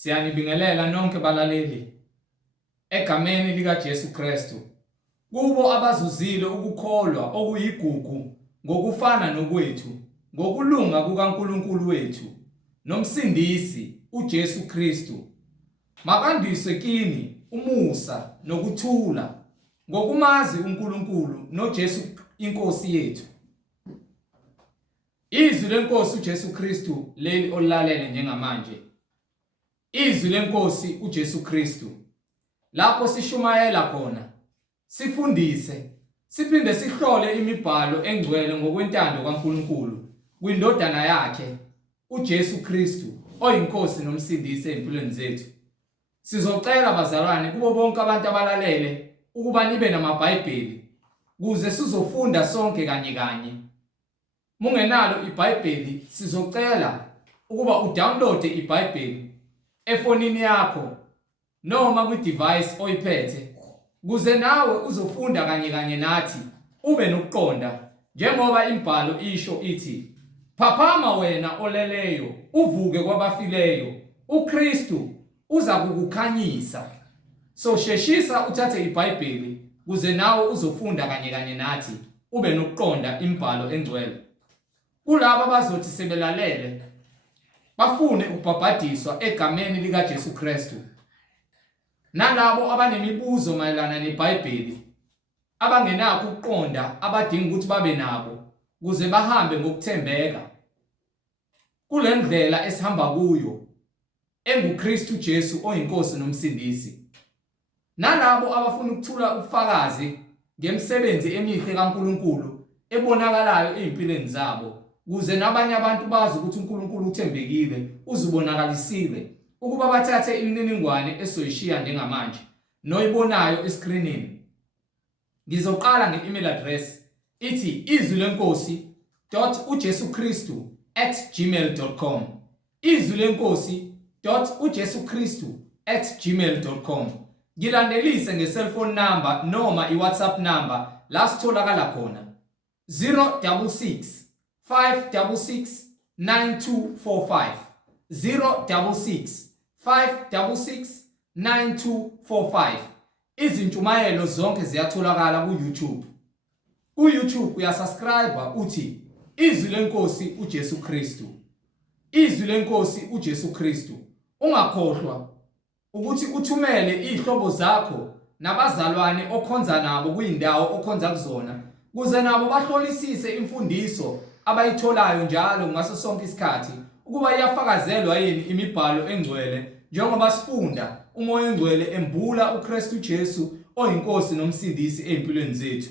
Siyanibingelela nonke balaleli egameni likaJesu Kristu. Kubo abazuzile ukukholwa okuyigugu ngokufana nokwethu, ngokulunga kukaNkulunkulu wethu nomsindisi uJesu Kristu. Makandiswe kini umusa nokuthula ngokumazi uNkulunkulu noJesu inkosi yethu. Izwi lenkosi uJesu Kristu leli olalele njengamanje. Izwi lenkosi uJesu Kristu. Lapho sishumayela khona, sifundise, siphinde sihlole imibhalo engcwele ngokwentando kaNkulunkulu kwindodana yakhe uJesu Kristu oyinkosi nomsindisi empilweni zethu. Sizocela bazalwane kubo bonke abantu abalalele ukuba nibe namaBhayibheli kuze sizofunda sonke kanye. Mungenalo iBhayibheli sizocela ukuba udownload iBhayibheli efonini yakho noma kwi-device oyiphethe kuze nawe uzofunda kanye nathi ube nokuqonda njengoba imbhalo isho ithi, phaphama wena oleleyo uvuke kwabafileyo, uKristu uza kukukhanyisa. So sheshisa uthathe iBhayibheli kuze nawe uzofunda kanye nathi ube nokuqonda imbhalo engcwele. Kulabo abazothi sebelalele bafune ukubhabhadiswa egameni likaJesu Kristu, nalabo abanemibuzo mayelana neBhayibheli abangenakho ukuqonda abadinga ukuthi babe nabo kuze bahambe ngokuthembeka kule ndlela esihamba kuyo enguKristu Jesu oyinkosi nomsindisi, nalabo abafuna ukuthula ubufakazi ngemisebenzi emihle kaNkulunkulu ebonakalayo ezimpilweni zabo kuze nabanye abantu bazi ukuthi uNkulunkulu uthembekile, uzibonakalisile, ukuba bathathe imininingwane esoyishiya njengamanje noyibonayo eskrinini. Ngizoqala nge-email address ithi izwilenkosi.ujesukristu@gmail.com, izwilenkosi.ujesukristu@gmail.com. Ngilandelise nge-cellphone number noma i-WhatsApp number la sitholakala khona 066 566 9245, 066 566 9245. Izintshumayelo zonke ziyatholakala ku-YouTube. Ku-YouTube uyasubscribe uthi Izwi lenkosi uJesu Kristu. Izwi lenkosi uJesu Kristu. Ungakhohlwa ukuthi uthumele izihlobo zakho nabazalwane okhonza nabo kuyindawo okhonza kuzona kuze nabo bahlolisise imfundiso abayitholayo njalo ngaso sonke isikhathi ukuba iyafakazelwa yini imibhalo engcwele njengoba sifunda umoya engcwele embula uKristu Jesu oyinkosi nomsindisi ezimpilweni zethu.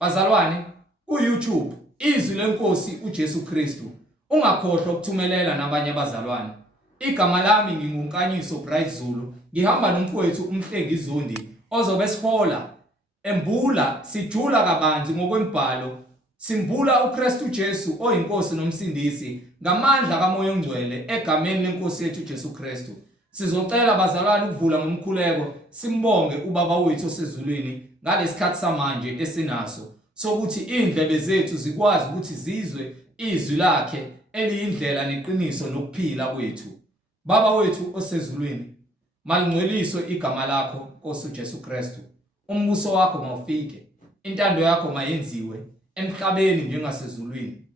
Bazalwane, ku-YouTube Izwi lenkosi uJesu Kristu. Ungakhohlwa ukuthumelela nabanye abazalwane. Igama lami nginguNkaniso Bright Zulu, ngihamba nomfowethu uMhlengi Zondi ozobe sihola embula sijula kabanzi ngokwembhalo, simbula uKristu Jesu oyinkosi nomsindisi ngamandla kamoya ongcwele egameni lenkosi yethu Jesu Kristu. Sizocela bazalwane ukuvula ngomkhuleko simbonge ubaba wethu osezulwini ngalesikhathi samanje esinaso sokuthi indlebe zethu zikwazi ukuthi zizwe izwi lakhe eliyindlela neqiniso nokuphila kwethu. Baba wethu osezulwini, malingcweliswe igama lakho Nkosi uJesu Kristu. Umbuso wakho mawufike, intando yakho mayenziwe emhlabeni njengasezulwini.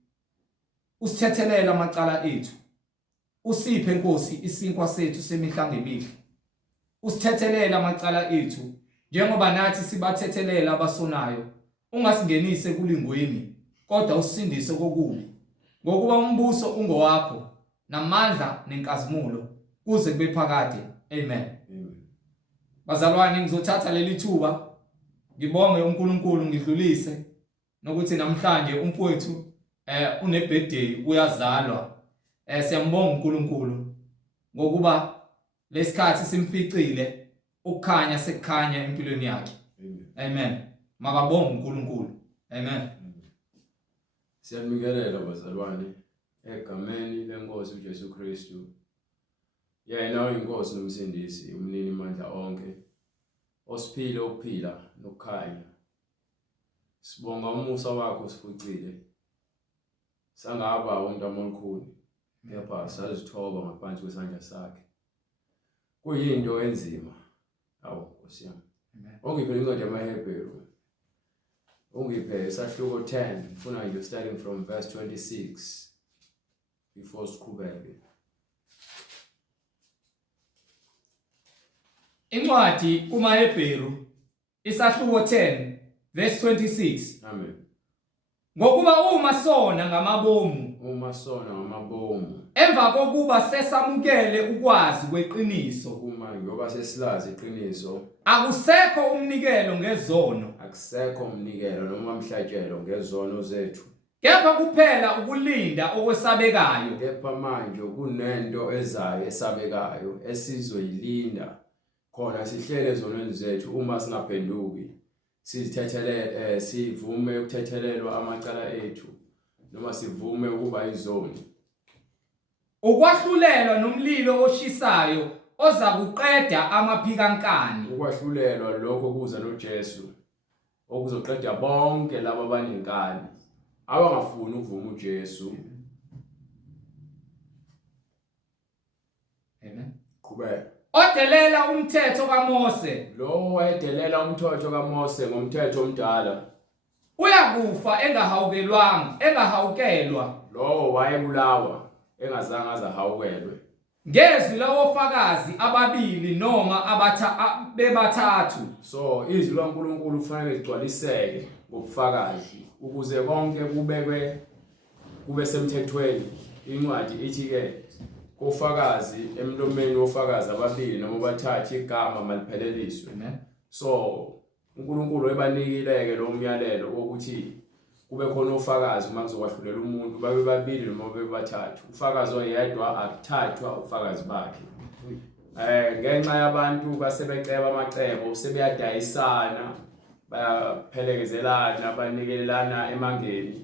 Usithethelela amacala ethu, usiphe Nkosi isinkwa sethu semihla ngemihla. Usithethelela amacala ethu njengoba nathi sibathethelela abasonayo. Ungasingenise kulingweni kodwa usindise kokubi, ngokuba umbuso ungowakho namandla nenkazimulo kuze kube phakade. Amen. Bazalwane, ngizothatha leli thuba ngibonge uNkulunkulu, ngidlulise nokuthi namhlanje umfowethu une birthday, uyazalwa. Siyambonga uNkulunkulu ngokuba lesikhathi simficile ukukhanya sekukhanya empilweni yakhe. Amen. Makabonge uNkulunkulu. Amen. Siyamikelela bazalwane egameni lenkosi uJesu Kristu. Yena uyinkosi nomsindisi, umnini mandla onke, osiphile ukuphila nokukhanya. Sibonga umusa wakho sifucile. Sangaba umuntu omkhulu, kepha sazithoba ngaphansi kwesandla sakhe. kuyinto enzima. Awu Nkosi yami. Ongiphe incwadi yamaHebheru. Ungiphe isahluko 10, ufuna nje starting from verse 26 before siqhubeke. Incwadi kumaHebheru isahluko 10 verse 26. Amen. Ngokuba uma sona ngamabomu emva kokuba sesamukele ukwazi kweqiniso ngoba sesilazi iqiniso akusekho umnikelo noma umhlatshelo ngezono zethu, kepha kuphela ukulinda okwesabekayo. Kepha manje kunento ezayo esabekayo esizoyilinda khona sihlele ezonweni zethu uma singaphenduki sizithethelele sivume ukuthethelelwa amacala ethu noma sivume ukuba izoni, ukwahlulelwa nomlilo oshisayo oza kuqeda amaphikankani. Ukwahlulelwa lokho kuza noJesu okuzoqeda bonke laba abanenkani abangafuni ukuvuma uJesu. Amen. Qhubeka. Odelela umthetho kaMose, lo wayedelela umthetho kaMose ngomthetho omdala, uyakufa engahawukelwa. Lo wayebulawa engazange azahawukelwe ngezwi lawofakazi ababili noma bebathathu. So izwi likaNkulunkulu kufanele ligcwaliseke ngobufakazi ukuze konke kube semthethweni. Incwadi ithi ke kofakazi emlomeni wofakazi ababili noma bathathu igama malipheleliswe. So uNkulunkulu ebanikileke lo myalelo ukuthi kube khona ufakazi uma kuzokwahlulela umuntu babe babili noma babe bathathu. Ufakazi oyedwa akuthathwa ufakazi bakhe. Ngenxa yabantu basebeceba amacebo sebeyadayisana bayaphelekezelana banikelelana emangeni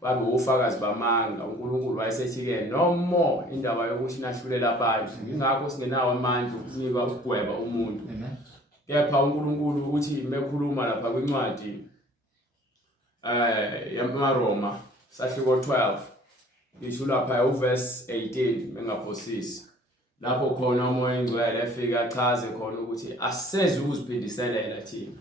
babe ufakazi bamanga. uNkulunkulu wayesethi ke no more indaba yokuthi nahlulela abantu, ingakho singenawo amandla ukunika ukugweba umuntu. Kepha uNkulunkulu uthi mekhuluma lapha kwincwadi yamaRoma sahluko 12 isho lapha uverse 18 bengaphosisi lapho khona umoya engcwele efika achaze khona ukuthi asisezi ukuziphindiselela thina,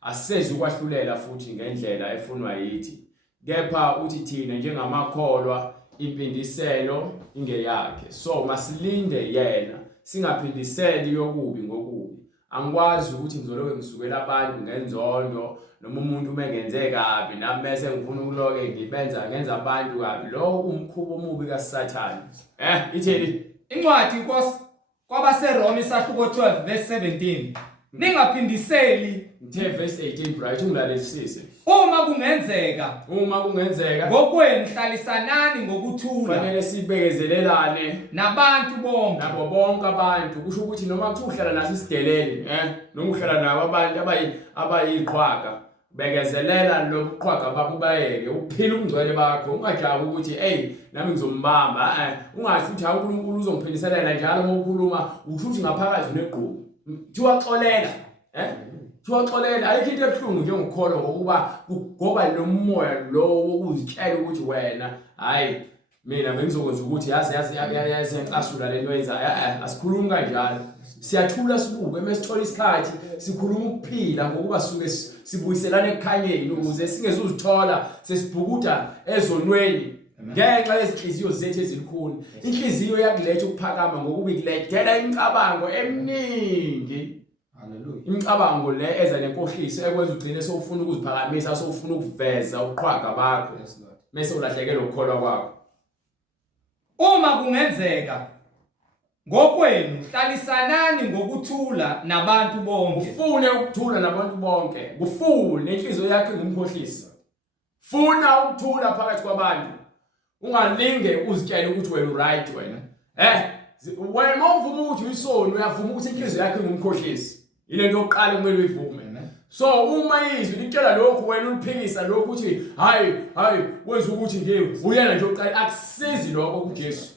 asisezi ukwahlulela futhi ngendlela efunwa yithi, kepha uthi thina njengamakholwa impindiselo ingeyakhe. So masilinde yena singaphindiseli yokubi ngokubi. Angikwazi ukuthi ngizoloke ngisukela abantu ngenzondo noma umuntu mengenze kabi nami bese ngifuna ukuloke ngenza abantu kabi. Lo umkhubo omubi kaSathane. Ithini incwadi kwabaseRoma isahluko 12 verse 17. Ningaphindiseli, ngithe verse 18 bright ungilalelisise. Uma kungenzeka ngokwenu hlalisanani ngokuthula. Fanele sibekezelelane nabantu bonke. Nabo bonke abantu. Kusho ukuthi noma kuthi uhlala naso isideleli noma uhlala nabo abantu abayiqhwaga, bekezelela lo buqhwaga bakho bayeke uphila ungcwele bakho. Ungajabu ukuthi nami ngizombamba. Ungathi uthi uNkulunkulu uzongiphindiselela njalo uma ukhuluma usho ukuthi ngaphakathi negqubu. Thiwaxolela thiwaxolela ayikho into ebuhlungu njengokukholwa ngoba lo moya lo wokuzitshela ukuthi wena hayi mina bengizokwenza ukuthi yazi ngicasula lento yenza. Asikhulumi kanjalo, siyathula sibuke mesithola isikhathi sikhuluma ukuphila ngokuba suke sibuyiselana ekukhanyeni ukuze singezuzithola sesibhukuda ezonweni ngenxa yezinhliziyo zethu ezilikhuni. Inhliziyo yakuletha ukuphakama ngokuba ikulethela imicabango eminingi. Hallelujah. Imicabango le eza nenkohliso ekwenza ugcine sowufuna ukuziphakamisa, sowufuna ukuveza uqhwaga bakho bese ulahlekelwa ukukholwa kwakho. Uma kungenzeka ngokwenu hlalisanani ngokuthula nabantu bonke. Ufune ukuthula nabantu bonke. Kufune inhliziyo yakho ngumkhohlisi. Funa ukuthula phakathi kwabantu. Ungalinge uzitshele ukuthi wena right wena. Wena uvuma ukuthi uyisoni, uyavuma ukuthi inhliziyo yakho ngumkhohlisi. Ile nto yokuqala kumele uyivume. So uma izwi litshela lokhu wena uliphikisa lokhu ukuthi hayi wenza ukuthi nje uyena nje oqala, akusizi lokho kuJesu.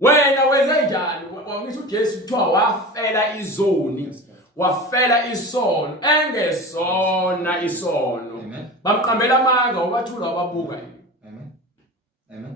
Wena wenza njani? Ngithi uJesu kuthiwa wafela izoni, wafela isono engesona isono. Bamqambela amanga wabathula wababuka.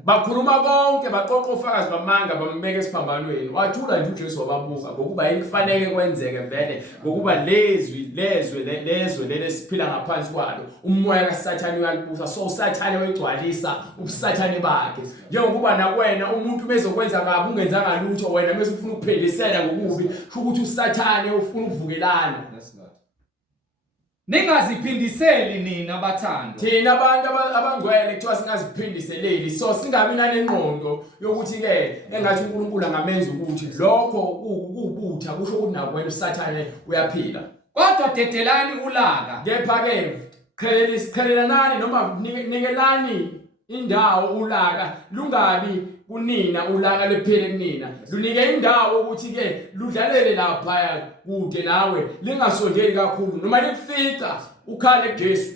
bakhuluma konke baqoqa ufakazi bamanga bambeka esiphambanweni wathula nje uJesu wababuka ngokuba yikufanele kwenzeke vele ngokuba lezwe lesiphila ngaphansi kwalo umoya kaSathane uyalibusa so uSathane wegcwalisa ubusathane bakhe njengokuba nakwena umuntu bezokwenza kabi ungenzanga lutho wena bese ufuna ukuphendisela ngokubi ukuthi uSathane ufuna ukuvukelana. Ningaziphindiseli nina bathandwa. Thina abantu abangcwele kuthiwa singaziphindiseleli so singabi nalengqondo yokuthi ke engathi uNkulunkulu angamenza ukuthi lokho kubutha kusho ukuthi nakwena uSathane uyaphila. Kodwa dedelani ulaka. Kepha ke qhelelanani noma nikelani indawo ulaka lungabi kunina ulaka lephele kunina lunike indawo ukuthi ke ludlalele lapha kude nawe lingasondeli kakhulu noma likufica ukhale kuJesu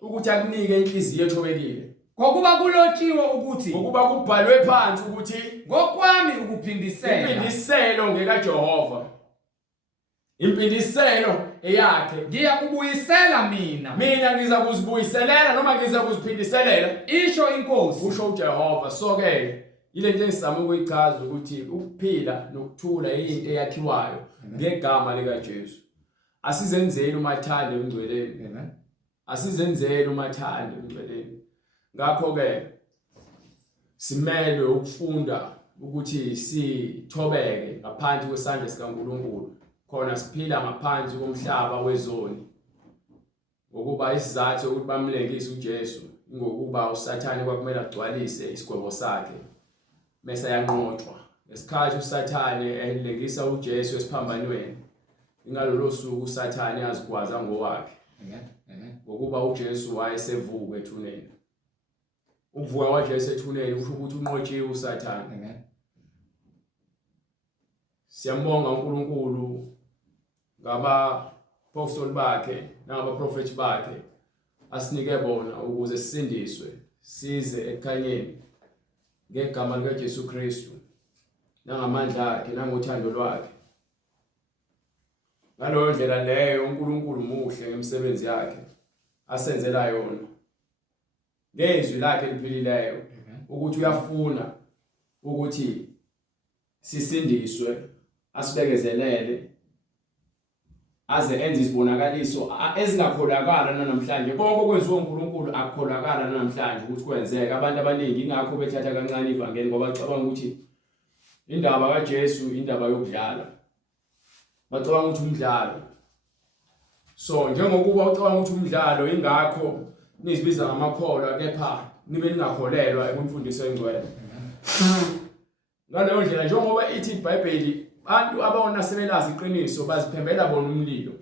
ukuthi akunike inhliziyo ethobekile ngokuba kulotshiwe ukuthi ngokuba kubhalwe phansi ukuthi ngokwami ukuphindisela impindiselo ngekaJehova impindiselo eyakhe ngiyakubuyisela mina ngiza kuzibuyiselela noma ngiza kuziphindiselela isho inkosi usho uJehova. So ke ile nto engisama ukuyichaza ukuthi ukuphila nokuthula into eyakhiwayo ngegama likaJesu. Asizenzeli umathanda emngcweleni. Amen. Asizenzeli umathanda emngcweleni. Ngakho ke simele ukufunda ukuthi sithobeke ngaphansi kwesandla sikaNkulunkulu. Khona siphila ngaphansi komhlaba wezoni. Ngokuba isizathu ukuthi bamlengise uJesu ngokuba uSathane kwakumele agcwalise isigwebo sakhe. Mase yanqotshwa ngesikhathi uSathane elengisa uJesu esiphambanweni ingalolo suku uSathane azigwaza ngowakhe. Amen. Ngokuba uJesu wayesevuka ethuneni. Ukuvuka kwaJesu ethuneni kusho ukuthi unqotshiwe uSathane. Amen. Siyambonga uNkulunkulu ngabapostoli bakhe nangabaprofethi bakhe asinike bona ukuze sisindiswe size ekhanyeni ngegama likaJesu Kristu nangamandla akhe nangothando lwakhe. Ngaleyo ndlela leyo uNkulunkulu muhle ngemisebenzi yakhe asenzela yona ngezwi lakhe liphilileyo ukuthi uyafuna ukuthi sisindiswe asibekezelele aze enze isibonakaliso ezingakholakala namhlanje. Konke okwenziwa uNkulunkulu akukholakala namhlanje ukuthi kwenzeke. Abantu abaningi ingakho bethatha kancane ivangeli ngoba bacabanga ukuthi indaba kaJesu indaba yokudlala. Bacabanga ukuthi umdlalo. So njengokuba ucabanga ukuthi umdlalo ingakho nizibiza ngamakholwa kepha nibe ningakholelwa ekumfundiso engcwele. Ngaleyo ndlela njengoba ithi iBhayibheli abantu abawona sebelazi iqiniso baziphembela bona umlilo.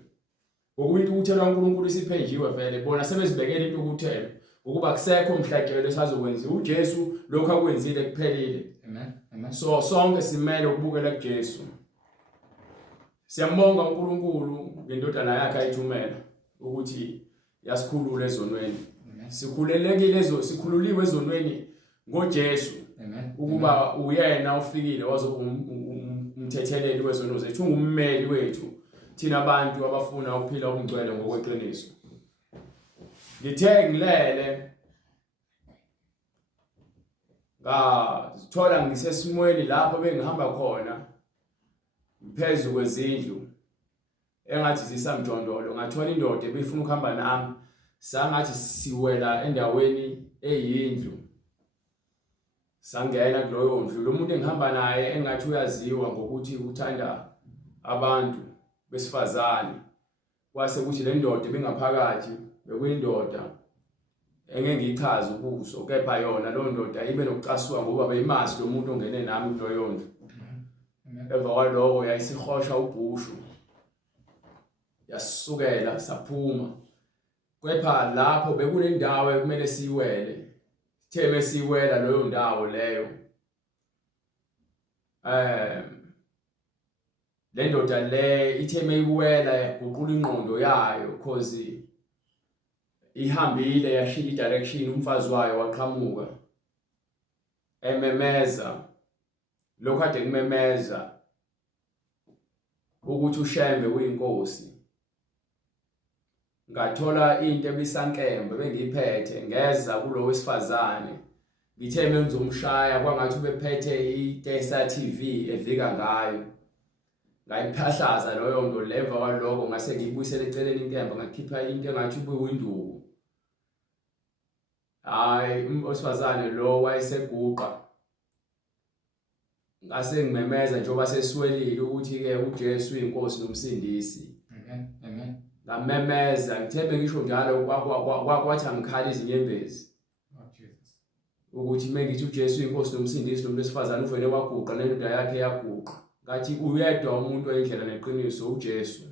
Ngokuba intukuthelo kaNkulunkulu isiphenjiwe vele bona sebezibekela intukuthelo ukuba kusekho umhlatshelo esazokwenziwa uJesu lokho akwenzile kuphelile. Amen. So sonke simele ukubukela kuJesu. Siyambonga uNkulunkulu ngendodana yakhe ayithumela ukuthi yasikhulula ezonweni. Sikhululiwe ezonweni ngoJesu. Ukuba uyena ufikile wazokuba umthetheleli wezono zethu ungummeli wethu thina abantu abafuna ukuphila okungcwele ngokweqiniso. Ngithe ngilele ngathola ngisesimweni lapho bengihamba khona phezulu kwezindlu engathi zisamjondolo ngathola indoda ebifuna ukuhamba nami sangathi siwela endaweni eyindlu. Sangena kuloyo ndlu lo muntu engihamba naye engathi uyaziwa ngokuthi uthanda abantu besifazane. Kwase kuthi le ndoda bengaphakathi bekuyindoda engengichaza ubuso kepha yona lo ndoda ibe nokucasuka ngoba beyimazi lo muntu ongene nami kuloyo ndlu. Emva kwaloko yayisihosha ubhushu yasukela saphuma kepha lapho bekunendawo ekumele siyiwele. Theme siwela leyo ndawo leyo le ndoda le itheme iwela yaguqula ingqondo yayo because ihambile yashiya idirection umfazi wayo waqhamuka ememeza lokho ade kumemeza ukuthi uShembe uyinkosi. Ngathola into ebisankembe bengiyiphethe ngeza kulo wesifazane ngithe mengizomshaya kwangathi ubephethe itesa TV evika ngayo ngayiphahlaza loyo ndo leva kwaloko ngase ngiyibuyisela eceleni inkemba ngakhipha into engathi ubuyinduku. Hayi osifazane lo wayeseguqa ngase ngimemeza njengoba seswelile ukuthi ke uJesu inkosi nomsindisi. Amen. Ngamemeza ngithembe ngisho njalo kwathi angikhala izinyembezi ukuthi mengithi uJesu inkosi nomsindisi lo wesifazane uvele waguqa nendoda yakhe yaguqa ngathi uyedwa umuntu oyindlela neqiniso uJesu.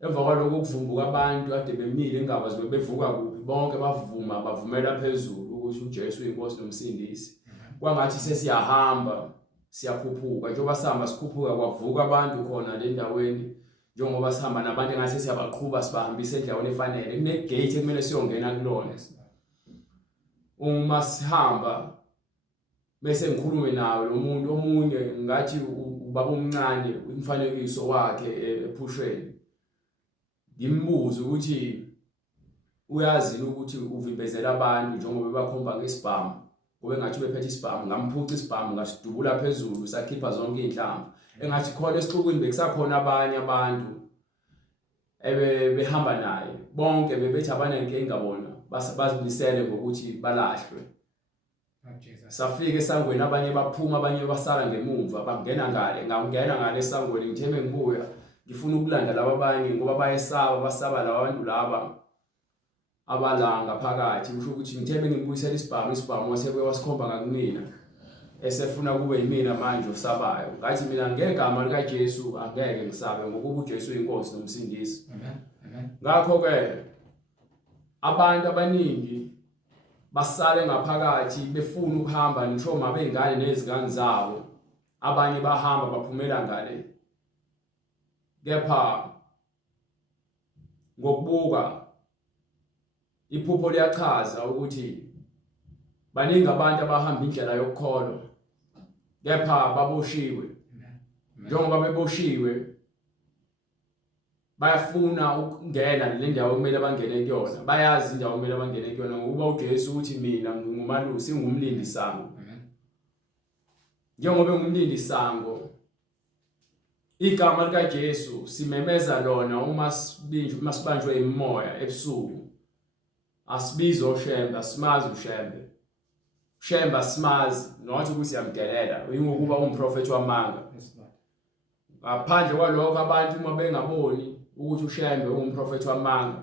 Emva kwaloko kuvumbuka abantu ade bemile ingaba zibe bevuka kuphi bonke bavumela phezulu ukuthi uJesu inkosi nomsindisi. Kwangathi sesiyahamba siyakhuphuka njengoba sihamba sikhuphuka kwavuka abantu khona le ndaweni njengoba sihamba nabantu engase siyabaqhuba sibahambisa endaweni efanele kunegate ekumele siyongena kulona. Uma sihamba bese ngikhulume nawe lo muntu omunye ngathi ubaba omncane umfanekiso wakhe ephusheni ngimbuza ukuthi uyazi ukuthi uvimbezela abantu njengoba bebakhomba ngesibhamu ngoba engathi bephethe isibhamu ngamphuca isibhamu ngasidubula phezulu sakhipha zonke inhlamvu engathi khona esixukwini bekusakhona abanye abantu behamba naye bonke bebethi abanenkinga bona bazimisele ngokuthi balahlwe. Safika esangweni abanye baphuma abanye basala ngemumva bangena ngale ngangena ngale esangweni ngitheme ngibuya ngifuna ukulanda laba abanye ngoba basaba laba bantu laba abalanga phakathi kusho ukuthi ngitheme ngibuyisela isibhamu wasikhomba ngakunina esefuna kube yimina manje usabayo ngathi mina ngegama likaJesu angeke ngisabe ngokuba uJesu inkosi nomsindisi. Amen. Ngakho ke abantu abaningi basale ngaphakathi befuna ukuhamba ngisho mabengane nezingane zabo abanye bahamba baphumela ngale kepha ngokubuka iphupho liyachaza ukuthi baningi abantu abahamba indlela yokukholwa kepha baboshiwe. Njengoba beboshiwe bayafuna ukungena le ndawo kumele bangene kuyona bayazi indawo kumele bangene kuyona ngoba uJesu uthi mina ngumalusi ngumlindi sango. Njengoba ngumlindi sango igama likaJesu simemeza lona uma sibanjwe imimoya ebusuku asibize oshembe asimazi ushembe Shemba simazi nothi ukuthi siyamdelela ngokuba umprofeti wamanga. Ngaphandle kwalokho abantu uma bengaboni ukuthi ushembe umprofeti wamanga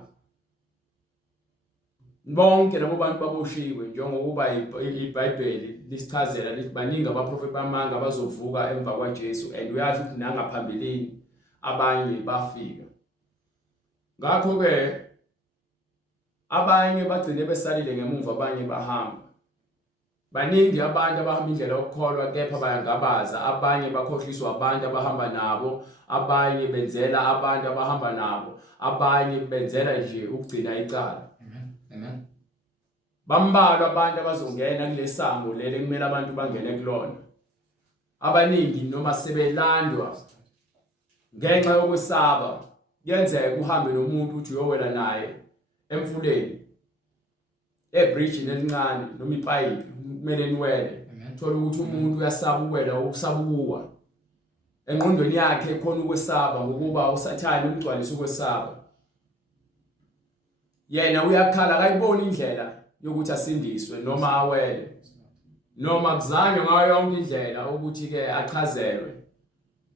bonke labo bantu baboshiwe njengokuba iBhayibheli lisichazela lithi baningi abaprofeti bamanga bazovuka emva kwaJesu and uyazi ukuthi nangaphambilini abanye bafika. Ngakho ke abanye bagcine besalile ngemuva abanye bahamba. Baningi abantu abahamba indlela yokukholwa kepha bayangabaza abanye bakhohliswa abantu abahamba nabo abanye benzela abantu abahamba nabo abanye benzela nje ukugcina icala. Amen. Bambalwa abantu abazongena kulesango lele kumele abantu bangene kulona. Abaningi noma sebelandwa ngenxa yokusaba kuyenzeka uhambe nomuntu uthi uyowela naye emfuleni ebridge elincane noma ipayipi kumele niwele thola ukuthi umuntu uyasaba ukwela usaba ukuwa engqondweni yakhe khona ukwesaba ngokuba usathane umgcwalisa ukwesaba yena uyakhala akayiboni indlela yokuthi asindiswe noma awele noma kuzanywe ngayo yonke indlela ukuthi ke achazelwe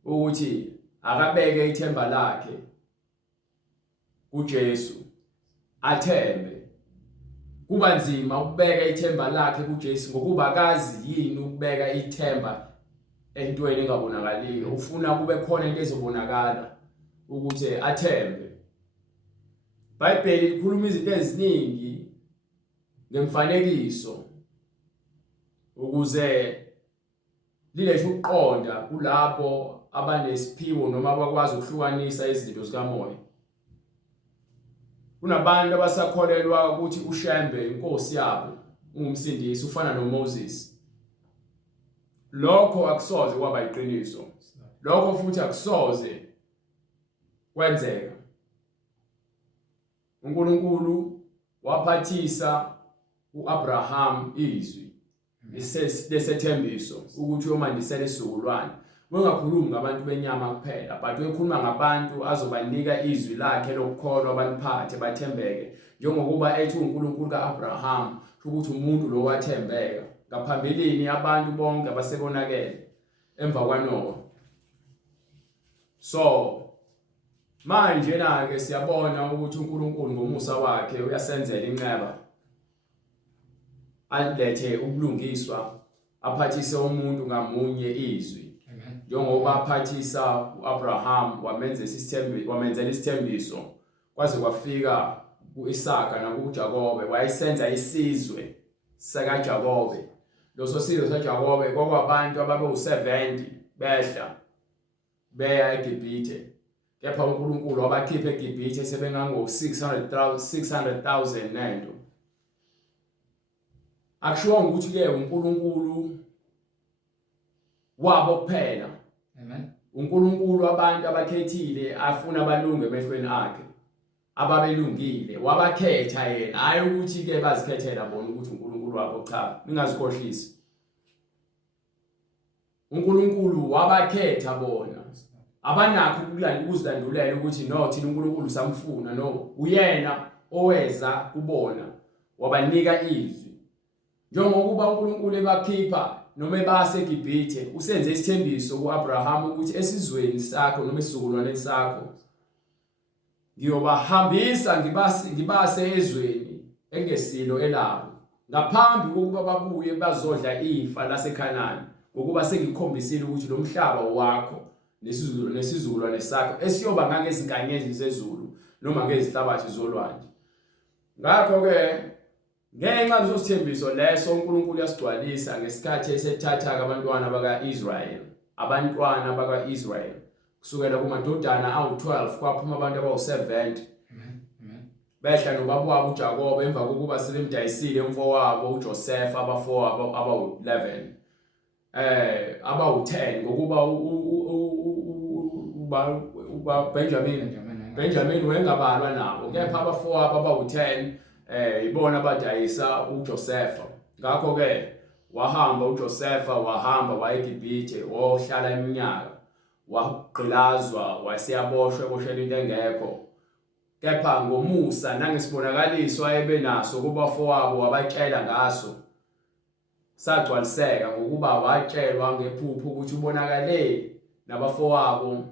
ukuthi akabeke ithemba lakhe kuJesu athembe. Kuba nzima ukubeka ithemba lakhe kuJesu ngokuba akazi yini ukubeka ithemba entweni engabonakaliyo ufuna kube khona into ezobonakala ukuthi athembe. iBhayibheli likhuluma izinto eziningi ngemfanekiso ukuze lilethe ukuqonda kulabo abanesiphiwo noma abakwazi ukuhlukanisa izinto zikamoya. Kunabantu abasakholelwa ukuthi ushembe inkosi yabo ungumsindisi ufana noMoses. Lokho akusoze kwaba iqiniso. Lokho futhi akusoze kwenzeka. uNkulunkulu waphathisa uAbraham izwi lesethembiso ukuthi uyomandisela isizukulwane. Wengakhulumi ngabantu benyama kuphela, but uyokhuluma ngabantu azobanika izwi lakhe lokukholwa baliphathe bathembeke, njengokuba ethi uNkulunkulu kaAbraham ukuthi umuntu lo wathembeka ngaphambilini abantu bonke abasebonakele emva kwaNoah. So manje ke siyabona ukuthi uNkulunkulu ngomusa wakhe uyasenzela inqeba, alethe ubulungiswa, aphathise umuntu ngamunye izwi. Njengoba aphathisa uAbraham wamenzela isithembiso kwaze kwafika kuIsaka nakuJakobe, wayesenza isizwe sakaJakobe. Loso sizwe sakaJakobe kwakwabantu ababe-70 behla beya eGibhithe, kepha uNkulunkulu wabakhipha eGibhithe sebengango-600,000 nento. Akushiwo ukuthi-ke uNkulunkulu wabo kuphela. Amen. uNkulunkulu abantu abakhethile afuna abalunge emehlweni akhe, ababelungile wabakhetha yena, hayi ukuthi-ke bazikhethela bona ukuthi uNkulunkulu wabo. Cha, ningazikhohlisi. uNkulunkulu wabakhetha bona, abanakho ukuzilandulela ukuthi no thina uNkulunkulu samfuna. No, uyena oweza kubona wabanika izwi. Njengokuba uNkulunkulu ebakhipha noma ebase eGibhithe, usenze isithembiso kuAbraham ukuthi esizweni sakho noma esizukulwaneni sakho ngiyobahambisa ngibase ezweni engesilo elabo, ngaphambi kokuba babuye bazodla ifa laseKhanani, ngokuba sengikhombisile ukuthi lo mhlaba wakho nesizukulwane sakho esiyoba ngangezinkanyezi zezulu noma ngezihlabathi zolwandle. Ngakho-ke ngenxa yesithembiso leso uNkulunkulu yasigcwalisa ngesikhathi esethatha abantwana baka-Israyeli kusukela kumadodana awu-12 kwaphuma abantu abawu-70. Behla nobaba wabo uJakobe emva kokuba sebemdayisile umfowabo uJosefa, abafowabo abawu-11 abawu-10 ngokuba Benjamin wengabalwa nabo, kepha abafowabo abawu-10 ibona abadayisa uJosefa. Ngakho-ke wahamba uJosefa, wahamba waya eGibhithe, wohlala iminyaka, wagqilazwa, waseyaboshwa eboshelwe into engekho. Kepha ngomusa nangesibonakaliso ayebenaso kubafowabo wabatshela ngaso, sagcwaliseka ngokuba watshelwa ngephupho ukuthi ubonakale nabafowabo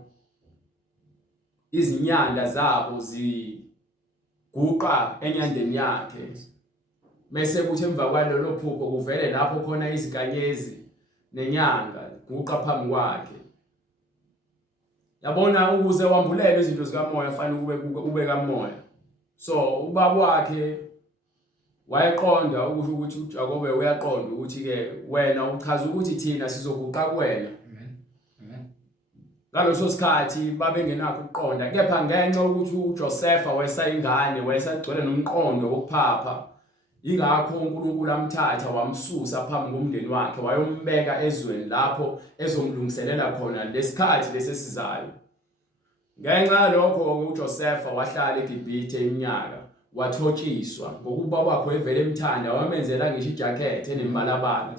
izinyanda zabo ziguqa enyandeni yakhe. Mase kuthi emva kwalelo phupho kuvele lapho khona izinkanyezi nenyanga guqa phambi kwakhe. Yabona, ukuze wambulele izinto zikamoya fanele ube kamoya. So ubaba wakhe wayeqonda ukuthi uJakobe uyaqonda ukuthi-ke wena uchaza ukuthi thina sizoguqa kuwena. Ngaloso sikhathi babengenakho ukuqonda, kepha ngenxa ukuthi uJosefa wayesayingane, wayesagcwele nomqondo wokuphapha, ingakho uNkulunkulu amthatha wamsusa phambi komndeni wakhe wayombeka ezweni lapho ezomlungiselela khona lesikhathi lesesizayo. Ngenxa yalokho uJosefa wahlala eGibhithe iminyaka, wathotshiswa ngokuba wakhe evele emthanda, wamenzela ngisho ijakhethi enembalabala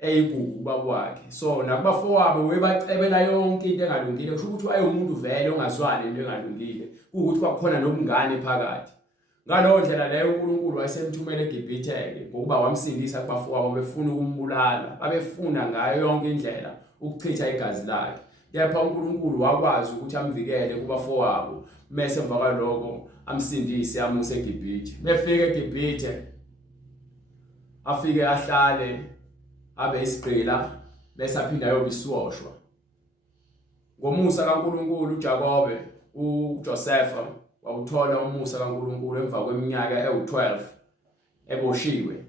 eyigugu ubaba wakhe. So nakubafowabo webacebela yonke into engalungile, kusho ukuthi wayemuntu vele ongazwani into engalungile, ukuthi kwakhona nobungane phakathi. Ngaleyo ndlela leyo uNkulunkulu wayesemthumela eGibhithe-ke ngokuba wamsindisa kubafowabo befuna ukumbulala, babefuna ngayo yonke indlela ukuchitha igazi lakhe. Kepha uNkulunkulu wakwazi ukuthi amvikele kubafowabo, mase emva kwalokho amsindise amuse eGibhithe. Befika eGibhithe afike ahlale abe isigqila bese aphinda ayobiswoshwa. Ngomusa kaNkulunkulu uJakobe uJosefa wawuthola umusa kaNkulunkulu emva kweminyaka ewu-12 eboshiwe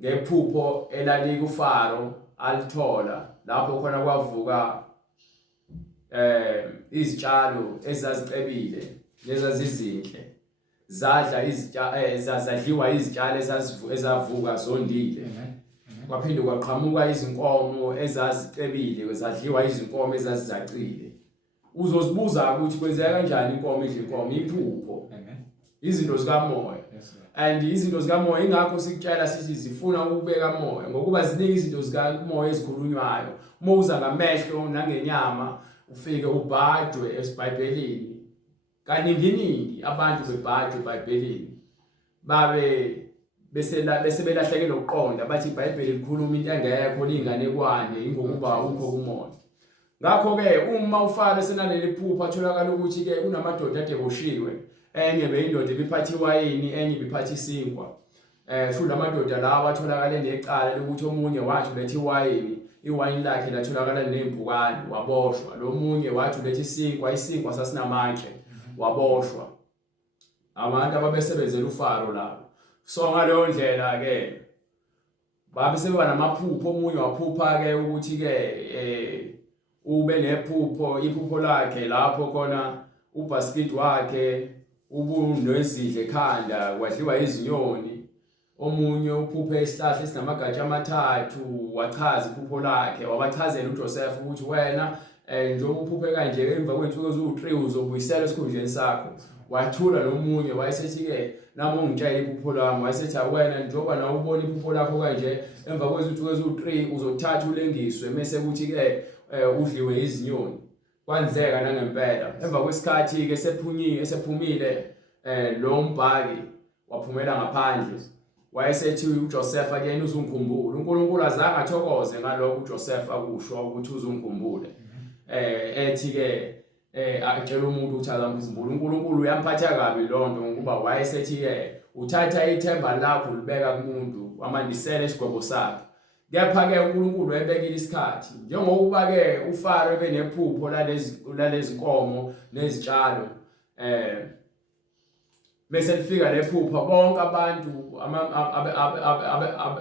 ngephupho elalika uFaro alithola, lapho khona kwavuka izitshalo ezazicebile nezazizinhle, zadliwa izitshalo ezavuka zondile. Kwaphinde kwaqhamuka izinkomo ezazicebile, zadliwa izinkomo ezazizacile. Uzozibuza ukuthi kwenzeka kanjani inkomo idla inkomo? Iphupho, izinto zikamoya. and izinto zikamoya ingakho sikutshela sithi zifuna ukubeka moya ngokuba ziningi izinto zikamoya ezikhulunywayo uma uza ngamehlo nangenyama ufike ubhajwe esiBhayibhelini kaninginingi abantu bebhajwe eBhayibhelini babe bese belahlekelwe ukuqonda bathi iBhayibheli likhuluma into engekho linganekwane ingokuba ukho kumoya. Ngakho ke uma uFaro senaleli phupha atholakala ukuthi ke kunamadoda adeboshiwe enye beyindoda ebiphathi wayini enye ibiphathi isinkwa futhi lamadoda lawa atholakala necala lokuthi omunye wathi ulethe iwayini lakhe latholakala nempukane waboshwa, lo munye wathi ulethe isinkwa sasinamatshe waboshwa. Abantu ababesebenzela uFaro lapho. So ngaleyo ndlela ke babe sebeba namaphupho, omunye waphupha ke ukuthi ke ube iphupho lakhe lapho khona ubasket wakhe ubunezidle ekhanda kwadliwa izinyoni. Omunye uphuphe isihlahla esinamagatsha amathathu wachaza iphupho lakhe, wabachazela uJoseph ukuthi wena njengoba uphuphe kanje emva kwensuku eziwu3 uzobuyisela esikhundleni sakho. Wathula nomunye wayesethi ke nami ungitshela iphupho lami, wayesethi wena njengoba nawe ubona iphupho lakho kanje emva kwensuku eziwu3 uzothatha ulengiswe mase kuthi ke udliwe izinyoni. Kwanzeka nangempela. Emva kwesikhathi ke esephumile lo mbhaki waphumela ngaphandle. Wayesethi uJoseph akena uzungikhumbule. uNkulunkulu azange athokoze ngalokho uJoseph akusho ukuthi uzungikhumbule. Ethi ke akutshela umuntu ukuthi azamkhumbula. uNkulunkulu uyamphatha kabi lonto ngokuba wayesethi ke uthatha ithemba lakho libeka kumuntu wamandisela isigwebo sakhe. Kepha ke uNkulunkulu wayebekile isikhathi njengokuba ke uFaro ebenephupho lalezi nkomo nezitshalo bese lifika lephupha bonke abantu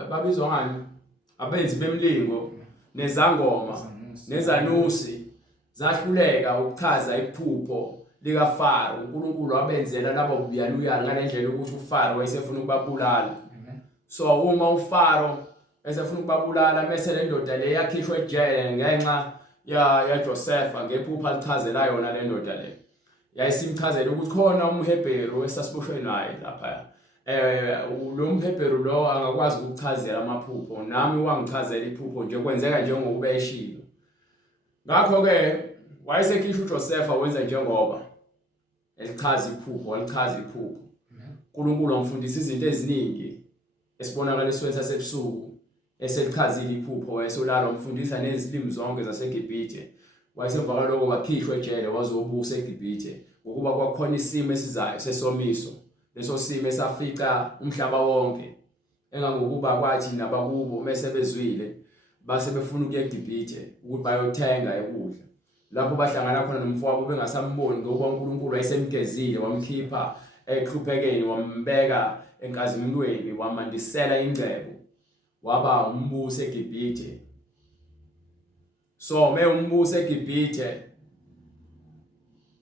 babizwa ngani abenzi bemlingo nezangoma nezanusi zahluleka ukuchaza iphupho likaFaro. uNkulunkulu wabenzela labo buyaluyana ngalendlela ukuthi uFaro wayesefuna ukubabulala. So uma uFaro esefuna ukubabulala bese le ndoda le yakhishwa ejele ngenxa yaJoseph ngephupha lichazela yona le ndoda le. Yayisimchazela ukuthi khona umHebheru esasiboshwe naye lapha. Lo mHebheru lo angakwazi ukuchazela amaphupho, nami wangichazela iphupho nje kwenzeka njengokuba eshilo. Ngakho ke wayesekhishwa uJoseph wenza njengoba elichaza iphupho. uNkulunkulu wamfundisa izinto eziningi esibonakala esweni sasebusuku eselichazile iphupho. Wayesolala wamfundisa nezilimi zonke zaseGibhithe. Wayesemva kaloko wakhishwa ejele wazobusa eGibhithe ngokuba kwakhona isimo esizayo sesomiso. Leso simo esafica umhlaba wonke engangokuba kwathi nabakubo mase bezwile base befuna ukuya eGibhithe ukuthi bayothenga ukudla. Lapho bahlangana khona nomfowabo bengasamboni ngoba uNkulunkulu wayesemgezile wamkhipha eqhuphekeni wambeka enkazimulweni wamandisela ingcebo waba umbusi eGibhithe. So umbusi eGibhithe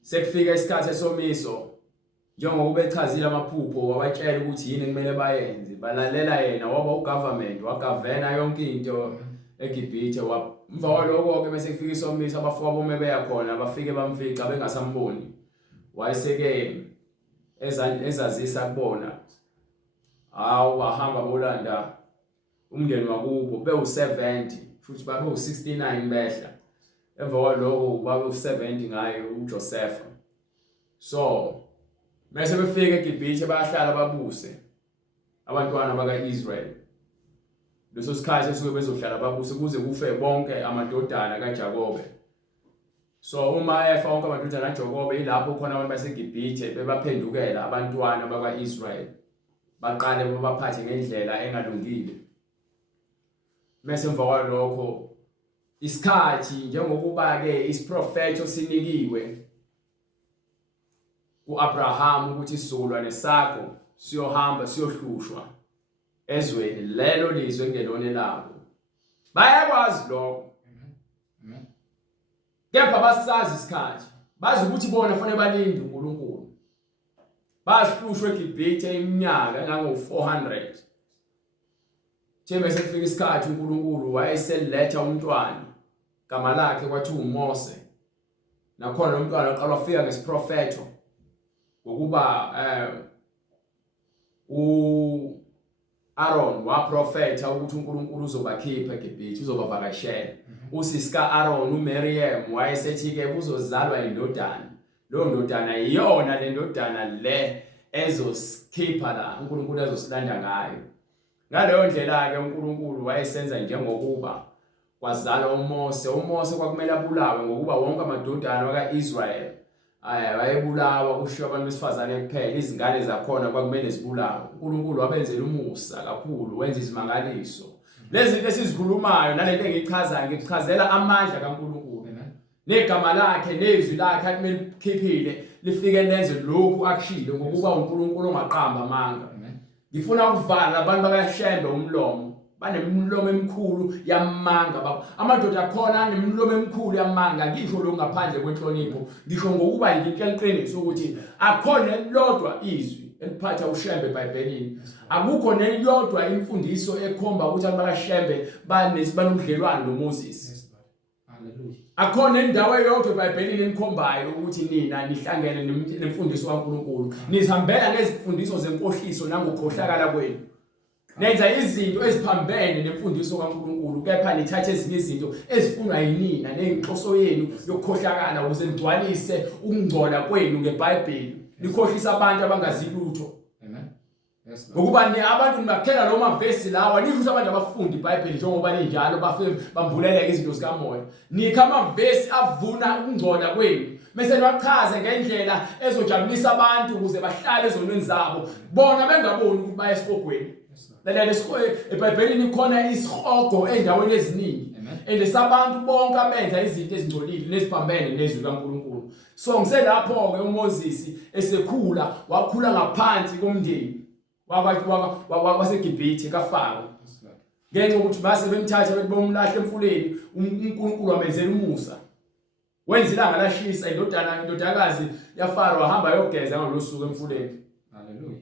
sekufika isikhathi esomiso njengoba echazile amaphupho wabatshela ukuthi yini kumele bayenze. Balalela yena waba ugovernment wagavena yonke into eGibhithe. Emva kwaloko ke bese kufika isomiso abafowabo mebeya khona bafike bamfica bengasamboni. Wayeseke ezazisa kubona wahamba bolanda umndeni wakubo bewu70 futhi babe u69 behla. Emva kwaloko babe u70 ngayo uJoseph. So bese befika eGibhithe bayahlala babuse abantwana bakaIsrael. Leso sikhathi esuke bezohlala babuse kuze kufe bonke amadodana kaJakobe. So uma efa wonke amadodana kaJakobe ilapho khona abantu baseGibhithe bebaphendukela abantwana bakaIsrael baqale babaphathe ngendlela engalungile. Mase emva kwalokho isikhathi njengokuba ke isiprofeto sinikiwe kuAbraham ukuthi isizukulwane sakho siyohamba siyohlushwa ezweni lelo lizwe ngelone labo. Bayakwazi lokho. Kepha basazi isikhathi. Bazi ukuthi bona fanele balinde uNkulunkulu. Bahlushwe eGibhithe iminyaka engango400. Thembe sekufika isikhathi uNkulunkulu wayeseletha umntwana igama lakhe kwathi uMose. Nakhona lo mntwana uqala wafika ngesiprofeto ngokuba Aaron waprofetha ukuthi uNkulunkulu uzobakhipha eGibhithe, uzobavakashela. Usisika Aaron uMiriam wayesethi ke kuzozalwa indodana. Lo ndodana iyona le ndodana le ezosikhipha la uNkulunkulu ezosilanda ngayo. Ngaleyo ndlela ke uNkulunkulu wayesenza njengokuba kwazalwa uMose. uMose kwakumele abulawe ngokuba wonke amadodana wakaIsrael wayebulawa kushiwo abantu besifazane kuphela, izingane zakhona kwakumele zibulawe. uNkulunkulu wabenzela umusa kakhulu, wenza izimangaliso. Lezi zinto esizikhulumayo nalento engichazayo ngichazela amandla kaNkulunkulu. Negama lakhe nezwi lakhe akumele likhiphile lifike lenze lokhu akushilo ngokuba uNkulunkulu ongaqamba amanga. Ngifuna ukuvala abantu bakashembe umlomo, banemlomo emikhulu yamanga. Amadoda akhona anemlomo emikhulu yamanga, ngisho lo ngaphandle kwenhlonipho. Ngisho ngokuba ngiqiniso ukuthi akhona lodwa izwi eliphatha ushembe eBhayibhelini. Akukho nelodwa imfundiso ekhomba ukuthi abantu bakashembe banobudlelwano noMoses. Akhona indawo eyodwa eBhayibhelini enikhombayo ukuthi nina nihlangene nemfundiso kaNkulunkulu. Nizihambela ngezifundiso zenkohliso nangokukhohlakala kwenu. Nenza izinto eziphambene nemfundiso kaNkulunkulu, kepha nithathe ezinye izinto ezifunwa yinina nenhloso yenu yokukhohlakala ukuze nigcwalise ukungcola kwenu ngeBhayibheli. Nikhohlisa abantu abangazi lutho. Ngokuba abantu nibakhela lo mavesi lawa nisho ukuthi abantu abafundi iBhayibheli njengoba ninjalo bafike bambuleleke izinto zikamoya. Nikha amavesi avuna ukungcola kwenu bese niwachaze ngendlela ezojabulisa abantu ukuze bahlale ezonweni zabo bona bengaboni ukuthi baya esihogweni. Lalela eBhayibhelini khona isihogo endaweni eziningi sabantu bonke abenza izinto ezingcolile neziphambene nezwi kaNkulunkulu. So ngiselapho ke uMoses esekhula wakhula ngaphansi komndeni waseGibhithe kaFaro. Ngenxa ukuthi base bemthatha bethi bomlahle emfuleni, uNkulunkulu wamenzela umusa. Wenza ilanga lashisa indodakazi yaFaro wahamba yogeza ngalosuku emfuleni. Haleluya.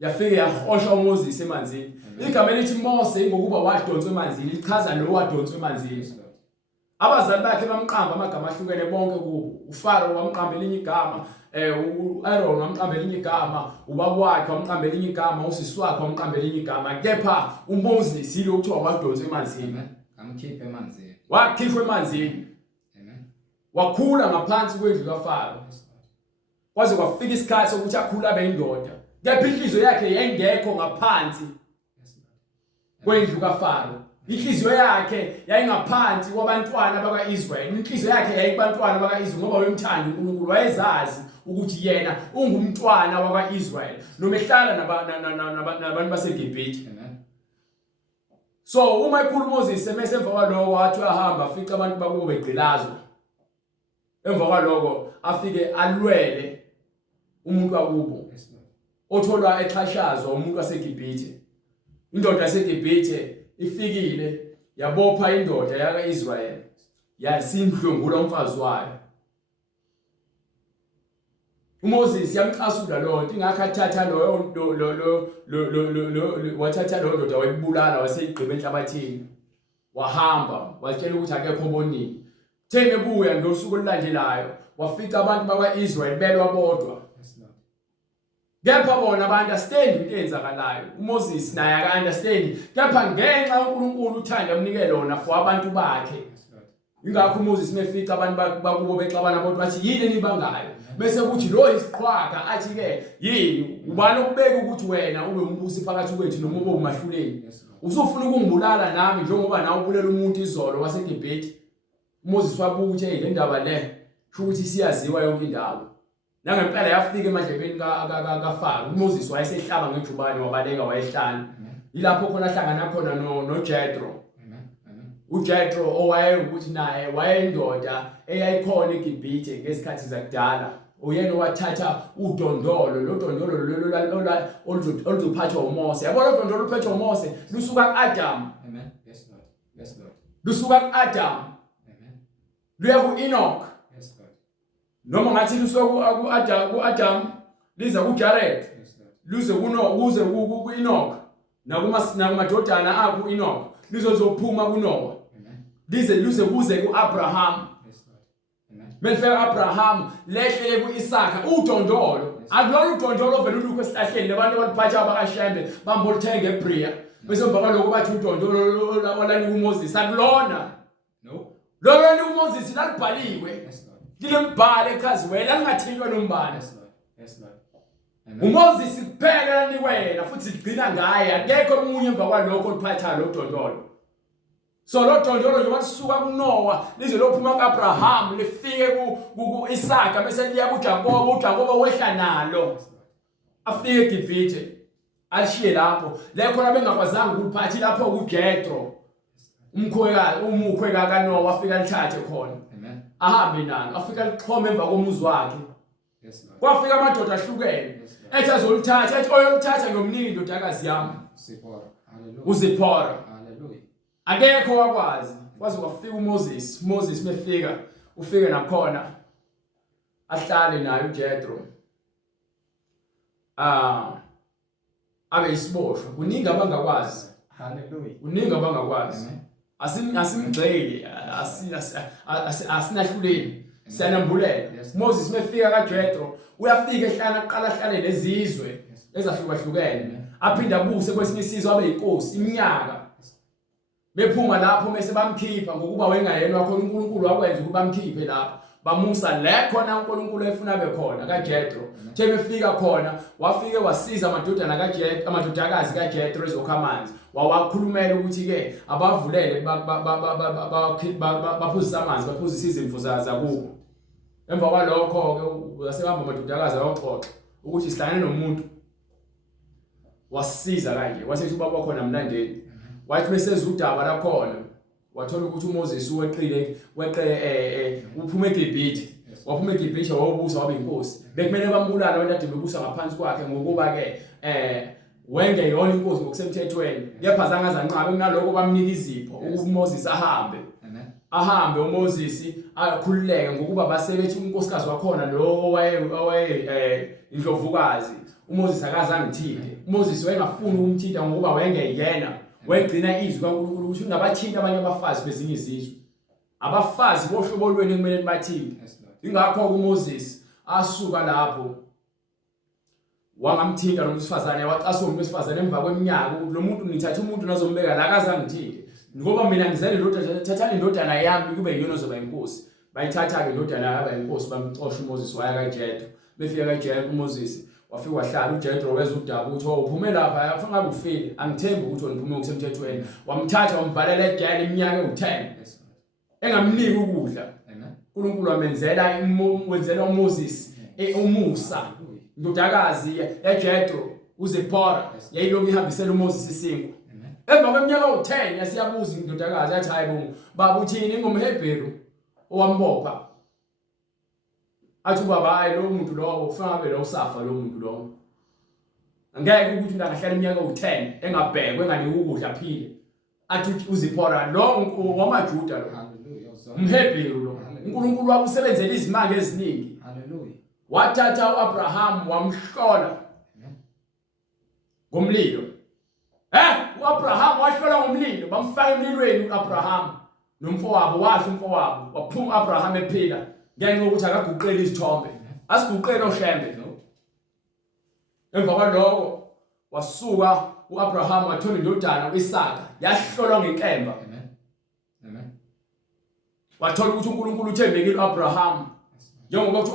Yafike yahosha uMoses emanzini. Igama elithi Mose ngokuba wadonswa emanzini lichaza lo wadonswa emanzini. Abazali bakhe bamqamba amagama ahlukene bonke kubo. uFaro wamqamba elinye igama, uAaron wamqamba elinye igama, ubaba wakhe wamqamba elinye igama, usisi wakhe wamqamba elinye igama. Kepha uMoses yilo kuthiwa wadonswa emanzini. Amkhipha emanzini. Wakhishwa emanzini. Amen. Wakhula ngaphansi kwendlu kaFaro. Kwaze kwafika isikhathi sokuthi akhula abe indoda. Kepha inhliziyo yakhe yayingekho ngaphansi kwendlu kaFaro. Inhliziyo yakhe yayingaphansi kwabantwana bakaIsrael. Inhliziyo yakhe yayikubantwana bakaIsrael ngoba wemthanda uNkulunkulu. Wayezazi ukuthi yena ungumntwana wakaIsrael noma ehlala nabantu baseGibhithe. So uma ekhulu uMoses esemva kwaloko wathi ahamba afica abantu bakubo begqilazwa. Emva kwaloko afike alwele umuntu wakubo otholwa exhashazwa umuntu waseGibhithe. Indoda yaseGibhithe ifikile yabopha indoda yakaIsrael yasimhlungula umfazi wayo. uMoses yamxasula lo nto ingakho athatha wathatha lo ndoda wayibulala waseyigqiba enhlabathini. Wahamba watshela ukuthi akekho ombonile. Thene buya ngosuku olulandelayo wafica abantu bakwaIsrael belwa bodwa. Kepha bona ba-understand into eyenzakalayo. uMoses naye aka-understand, kepha ngenxa uNkulunkulu uthanda amnikele wona for abantu bakhe. Ingakho uMoses mefica abantu bakubo bexabana bodwa athi yini enibangayo. Bese kuthi lo isiqhwaga athi ke yini ubani okubeka ukuthi wena ube umbusi phakathi kwethu noma ube umahluleli. Usufuna ukungibulala nami njengoba nawe ubulela umuntu izolo waseGibhithe. uMoses wabuka ukuthi le ndaba le kusho ukuthi siyaziwa yonke indawo. Nangempela yafika emadlebeni kaFaro. uMoses wayesehlaba ngejubane wabaleka wayehlala. Yilapho khona ahlangana khona noJethro. uJethro owaye ukuthi naye wayeyindoda eyayikhona eGibhithe ngesikhathi zakudala. Uyena wathatha udondolo, lo dondolo oluzophathwa uMose. Yabona udondolo oluphethwe uMose lusuka kuAdam. Amen. Yes Lord. Yes Lord. Lusuka kuAdam. Amen. Luya kuEnoch. Yes Lord. Noma ngathi lusuka kuAdam liza kuJared. Yes Lord. Luze kuze kuEnoch nakumadodana akho uEnoch. Lizozophuma kuNoah. Amen. Luze kuze kuAbraham. Yes Lord. Amen. Melifika Abraham lehlele ku-Isaka udondolo. Akulona udondolo ovela ulukho esihlahleni labantu abaliphatha abakashembe bambolithenga eBria. Bese emva kwalokho bathi udondolo olani kuMoses akulona. No. Lolo ni uMoses lalibhaliwe. Yes, Lord. Lilembhalo echaziwe lalingathinywa nombani. Yes, Lord. Yes, Lord. Amen. uMoses kuphela laniwena futhi ligcina ngaye akekho omunye emva kwalokho oliphatha lo dondolo. So lo dondolo nje walisuka kuNoah lize lophuma kuAbraham lifike ku-Isaka bese liya kuJakobo uJakobo wehla nalo afike eGibhithe ashiye lapho la khona bengakwazanga ukuliphatha lapho kuJethro umukhwekazi kaNoah wafika lithathe khona. Amen. Ahambe nalo afika lixhoma emva komuzi wakhe. Yes, Lord. Kwafika amadoda ahlukene ethi azolithatha ethi oyolithatha ngomningi indodakazi yami Zipporah. Hallelujah. uZiphora. Hallelujah. Akekho wakwazi kwaze kwafika uMoses mefika ufike nakhona ahlale naye uJethro abe isiboshwa kuningi abangakwazi Hallelujah. kuningi abangakwazi Amen. asimgceli asinahluleli siyanambulela. Yes. Moses mefika kaJethro uyafika ehlala aqala ahlale lezizwe ezahlukahlukene aphinda abuse kwesinye isizwe abe yinkosi iminyaka. Bephuma lapho mase bamkhipha ngokuba wengayena wakho uNkulunkulu wakwenza ukuba bamkhiphe lapho bamusa le khona uNkulunkulu efuna bekhona kaJethro. Nje befika khona wafike wasiza amadodakazi kaJethro ezokha amanzi wawakhulumela ukuthi ke abavulele baphuzisa amanzi baphuzisa izimvu zakubo. Emva kwalokho ke wasebamba amadodakazi awoxoxa ukuthi sihlangane nomuntu wasiza kanje wasethi ubaba wakho namlandeli. Wathi bese udaba la khona wathola ukuthi uMoses weqe uphuma eGibhithe waphuma eGibhithe wayobusa wabe inkosi bekumele bambulala abantu ade bebusa ngaphansi kwakhe ngokuba ke wenge yona inkosi ngokusemthethweni kepha zangazenqabe kunaloko bamnika izipho ukuthi uMoses ahambe uMoses akhululeke ngokuba basebethi unkosikazi wakhona lo owaye indlovukazi uMoses akazange thinte. uMoses wayengafuni ukumthinta ngokuba wengeyena wegcina izwi kaNkulunkulu ukuthi ungabathinta abanye abafazi bezinye izizwe. Abafazi bohlobo lweni kumele bathinte. Ingakho uMoses asuka lapho wangamthinta lo wesifazane wacasa umuntu wesifazane emva kweminyaka lo muntu ngithatha umuntu nazombeka la akazangithinte ngoba mina ngizele indodana thatha indodana yami kube yiyona ozoba inkosi. Bayithatha ke indodana yaba inkosi bamxosha uMoses waya kaJethro. Befika kaJethro uMoses wafika wahlala uJethro weza udaba ukuthi uphume lapha afuna ngabe ufile angithembi ukuthi uniphume ngokusemthethweni. Wamthatha wamvalela egele iminyaka ewu10 engamniki ukudla. uNkulunkulu amenzela wenzela uMoses umusa indodakazi yaJethro uZiphora yayiloko ihambisela uMoses isinkwa. Emva kweminyaka ewu10 yasiyabuza indodakazi yathi hayi baba uthini ngomHebheru owambopha. Athi baba hayi lo muntu lo ufuna ngabe lo usafa lo muntu lo. Angeke ukuthi ungahlala iminyaka ewu10 engabhekwe engani ukudla phile. Athi uZiphora lo wamaJuda lo. uMhebheru lo. uNkulunkulu wakusebenzela izimanga eziningi. Hallelujah. Wathatha uAbraham wamhlola ngomlilo. uAbraham wahlola ngomlilo bamfaka emlilweni uAbraham nomfowabo washo umfowabo waphuma uAbraham ephila ngenxa ukuthi akaguqeli izithombe asiguqele oshembe. Emva kwalokho wasuka uAbraham wathola indodana uIsaka yahlolwa ngenkemba. Wathola ukuthi uNkulunkulu uthembekile uAbraham njengoba kuthi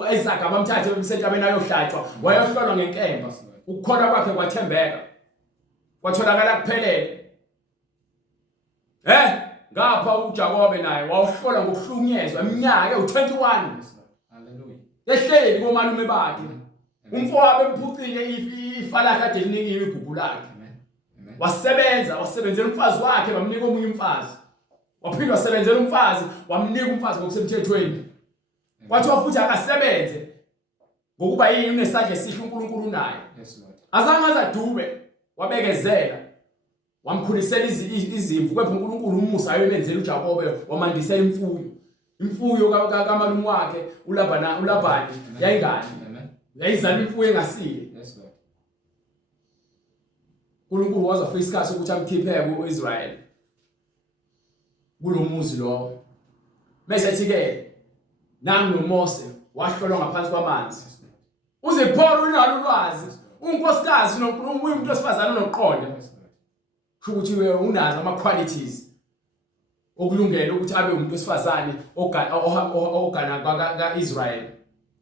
uIsaka bamthathe emsentabeni ayohlatshwa wayohlolwa ngenkemba. Ukukhona kwakhe kwathembeka kwatholakala kuphelele. Ngapha uJakobe naye wawuhlola ngokuhlunyezwa iminyaka ewu21. Hallelujah. Ehleli komalume bakhe. Umfowabo emphucile ifa lakhe ade linikiwe igugu lakhe. Wasebenzela umfazi wakhe bamnika omunye umfazi. Waphindwa wasebenzela umfazi wamnika umfazi ngokusemthethweni. Kwathiwa futhi akasebenze ngokuba yini unesandla esihle uNkulunkulu naye. Azange azadube wabekezela wamkhulisela izimvu kepha uNkulunkulu umusa ayemenzela uJakobe wamandisa imfuyo kamalume wakhe uLabani yayingani yayizala imfuyo engasile. uNkulunkulu wazafika isikhathi ukuthi amkhiphe kuIsrael kulomuzi lo. Bese ethi ke nangu noMose wahlolwa ngaphansi kwamanzi uZiphora unalo ulwazi unkosikazi noNkulunkulu umuntu wesifazane onoqonda ukuthi unazo ama qualities okulungela ukuthi abe umuntu wesifazane ogana kaIsrael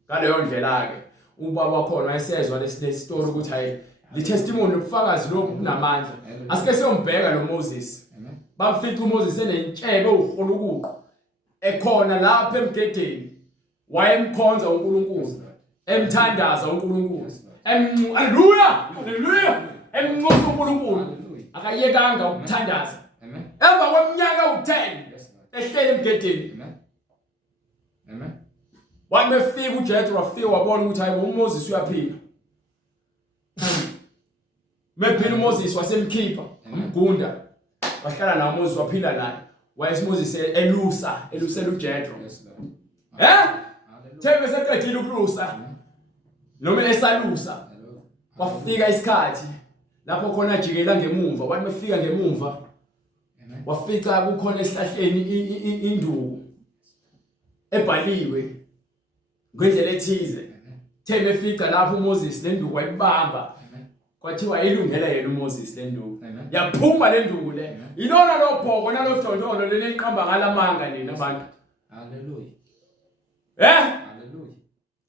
ngaleyo ndlela ke ubaba wakhona wayesezwa lesistory ukuthi hayi le testimony ubufakazi lo kunamandla asike siyombheka lo Moses bamfica uMoses enentshebe uHulukuqu ekhona lapha emgedeni wayemkhonza uNkulunkulu emthandaza uNkulunkulu haleluya emnqosa uNkulunkulu akayekanga ukuthandaza emva kweminyaka u10 ehlele emgedeni wamefika uJethro wafika wabona ukuthi hayi uMoses uyaphila mephila uMoses wasemkhipha umgunda wahlala naye uMoses waphila naye wayeSimoses elusela uJethro thebe seqedile ukulusa noma esalusa wafika isikhathi lapho khona jikela ngemuva wathi mefika ngemuva wafica kukhona esihlahleni induku ebhaliwe ngendlela ethize thebe efica lapho uMoses lenduku wayibamba kwathiwa ilungela yena uMoses lenduku yaphuma lenduku le ilona lobhoko nalodondolo leniqamba ngalamanga nina abantu Hallelujah. haleluya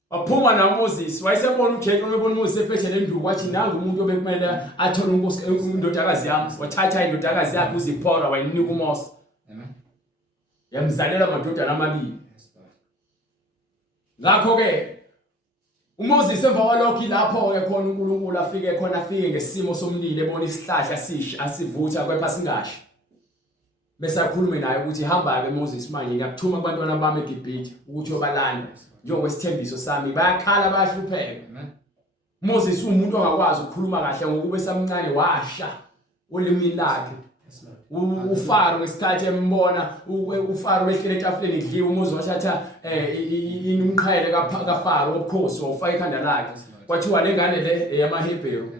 waphuma naMoses wayesebona uJethro ubona uMoses ephethe lenduku wathi nangu umuntu obekumele athole indodakazi yami wathatha indodakazi yakhe uZiphora wayinika uMose yamzalela amadodana amabili ngakho ke uMoses emva kwalokho lapho ke khona uNkulunkulu afike ngesimo somlilo ebona isihlahla sisha asivutha kepha singashi bese akhulume naye ukuthi hamba ke Moses manje ngiyakuthuma abantwana bami eGibhithe ukuthi obalanda njengokwesithembiso sami bayakhala bayahlupheka Moses umuntu ongakwazi ukukhuluma kahle ngokuba esamncane washa olimi lakhe uFaro ngesikhathi embona uFaro behlele etafuleni idliwe uMoses wathatha umqhele kaFaro obukhosi wafaka ikhanda lakhe kwathiwa lengane le yamaHebheru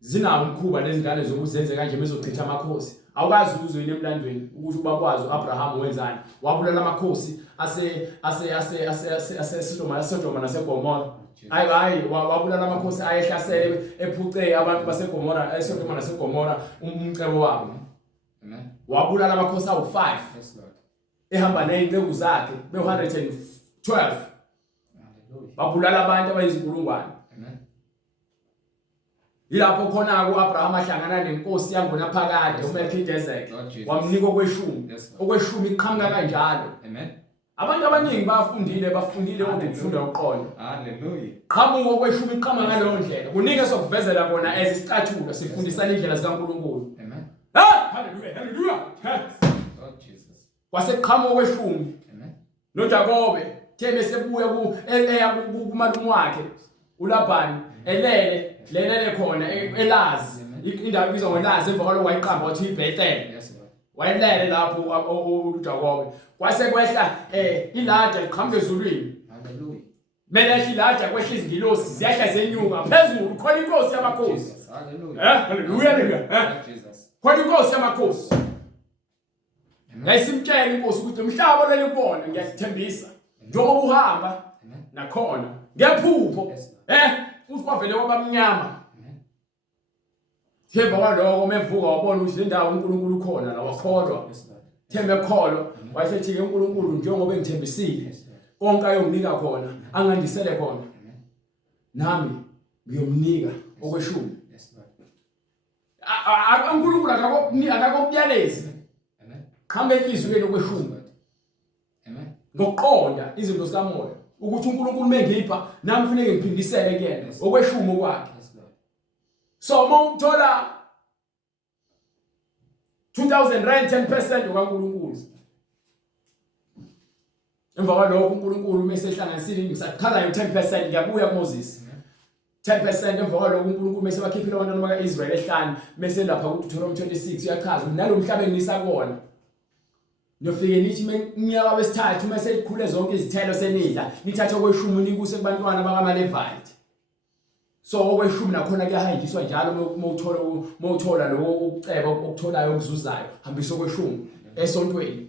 zinawo umkhuba lezingane zokuzenze kanje bezochitha amakhosi awukazi uzwini emlandweni ukuthi ubakwazi uAbraham wenzani wabulala amakhosi ase Sodoma naseGomora hayi wabulala amakhosi ayehlasele ephuce abantu baseGomora eSodoma naseGomora umcebo wabo wabulala amakhosi awu5 ehamba nezinceku zakhe be112 babulala abantu abayizinkulungwane ilapho khona uAbraham ahlangana nenkosi yangona phakade uMelchizedek wamnika okweshumi iqhamuka kanjalo abantu abaningi bafundile ukufunda uqondo Hallelujah. qhamuka okweshumi iqhamuka ngaleyo ndlela kunika sokuvezela bona ezisicathulo sifundisana indlela zikaNkulunkulu haleluya Lord Jesus. kwaseqhamuka okweshumi noJakobe thebe sebuya eya kumalume wakhe uLabani elele khona elazi indawo ibizwa ngolazi emva kwalo wayiqamba wathi iBethel wayelele lapho uJakobe kwase kwehla ilaja liqhamuka ezulwini Hallelujah. mele ilaja kwehla izingilosi ziyahla zenyuka phezulu khona inkosi yamakhosi Hallelujah. haleluya Lord Jesus. khona inkosi yamakhosi ngayisimtshela inkosi ukuthi umhlaba lelibona ngiyasithembisa njengoba uhamba nakhona ngephupho ukwavele kwabamnyama themba kwaloko mevuka wabona ukuthi indawo uNkulunkulu khona la wakholwa themba ekholwa wayesethi uNkulunkulu njengoba engithembisile konke ayonginika khona angandisele khona nami ngiyomnika okweshumi uNkulunkulu akakubuyalezi qhambe izwi okweshumi ngokuqonda izinto zikamoya ukuthi uNkulunkulu mengipha nami kufanele ngiphindisele kuyena okweshumi kwakhe so mawuthola 2000 rand 10% okaNkulunkulu emva kwalokho uNkulunkulu mesehlanganisile ngisaqhala ngo10% ngiyabuya kuMoses 10% emva kwalokho uNkulunkulu mase bakhiphile abantwana bakaIsrael ehlanu mase lapha kuDuteronomy 26 uyachaza nalo mhlabeni nisakona nofike nithi minyaka wesithathu mase ikhule zonke izithelo senidla nithatha okweshumi nikuse kubantwana bakaMalevite so okweshumi nakhona kuyahanjiswa njalo mawuthola lo ukuceba okutholayo okuzuzayo hambisa okweshumi esontweni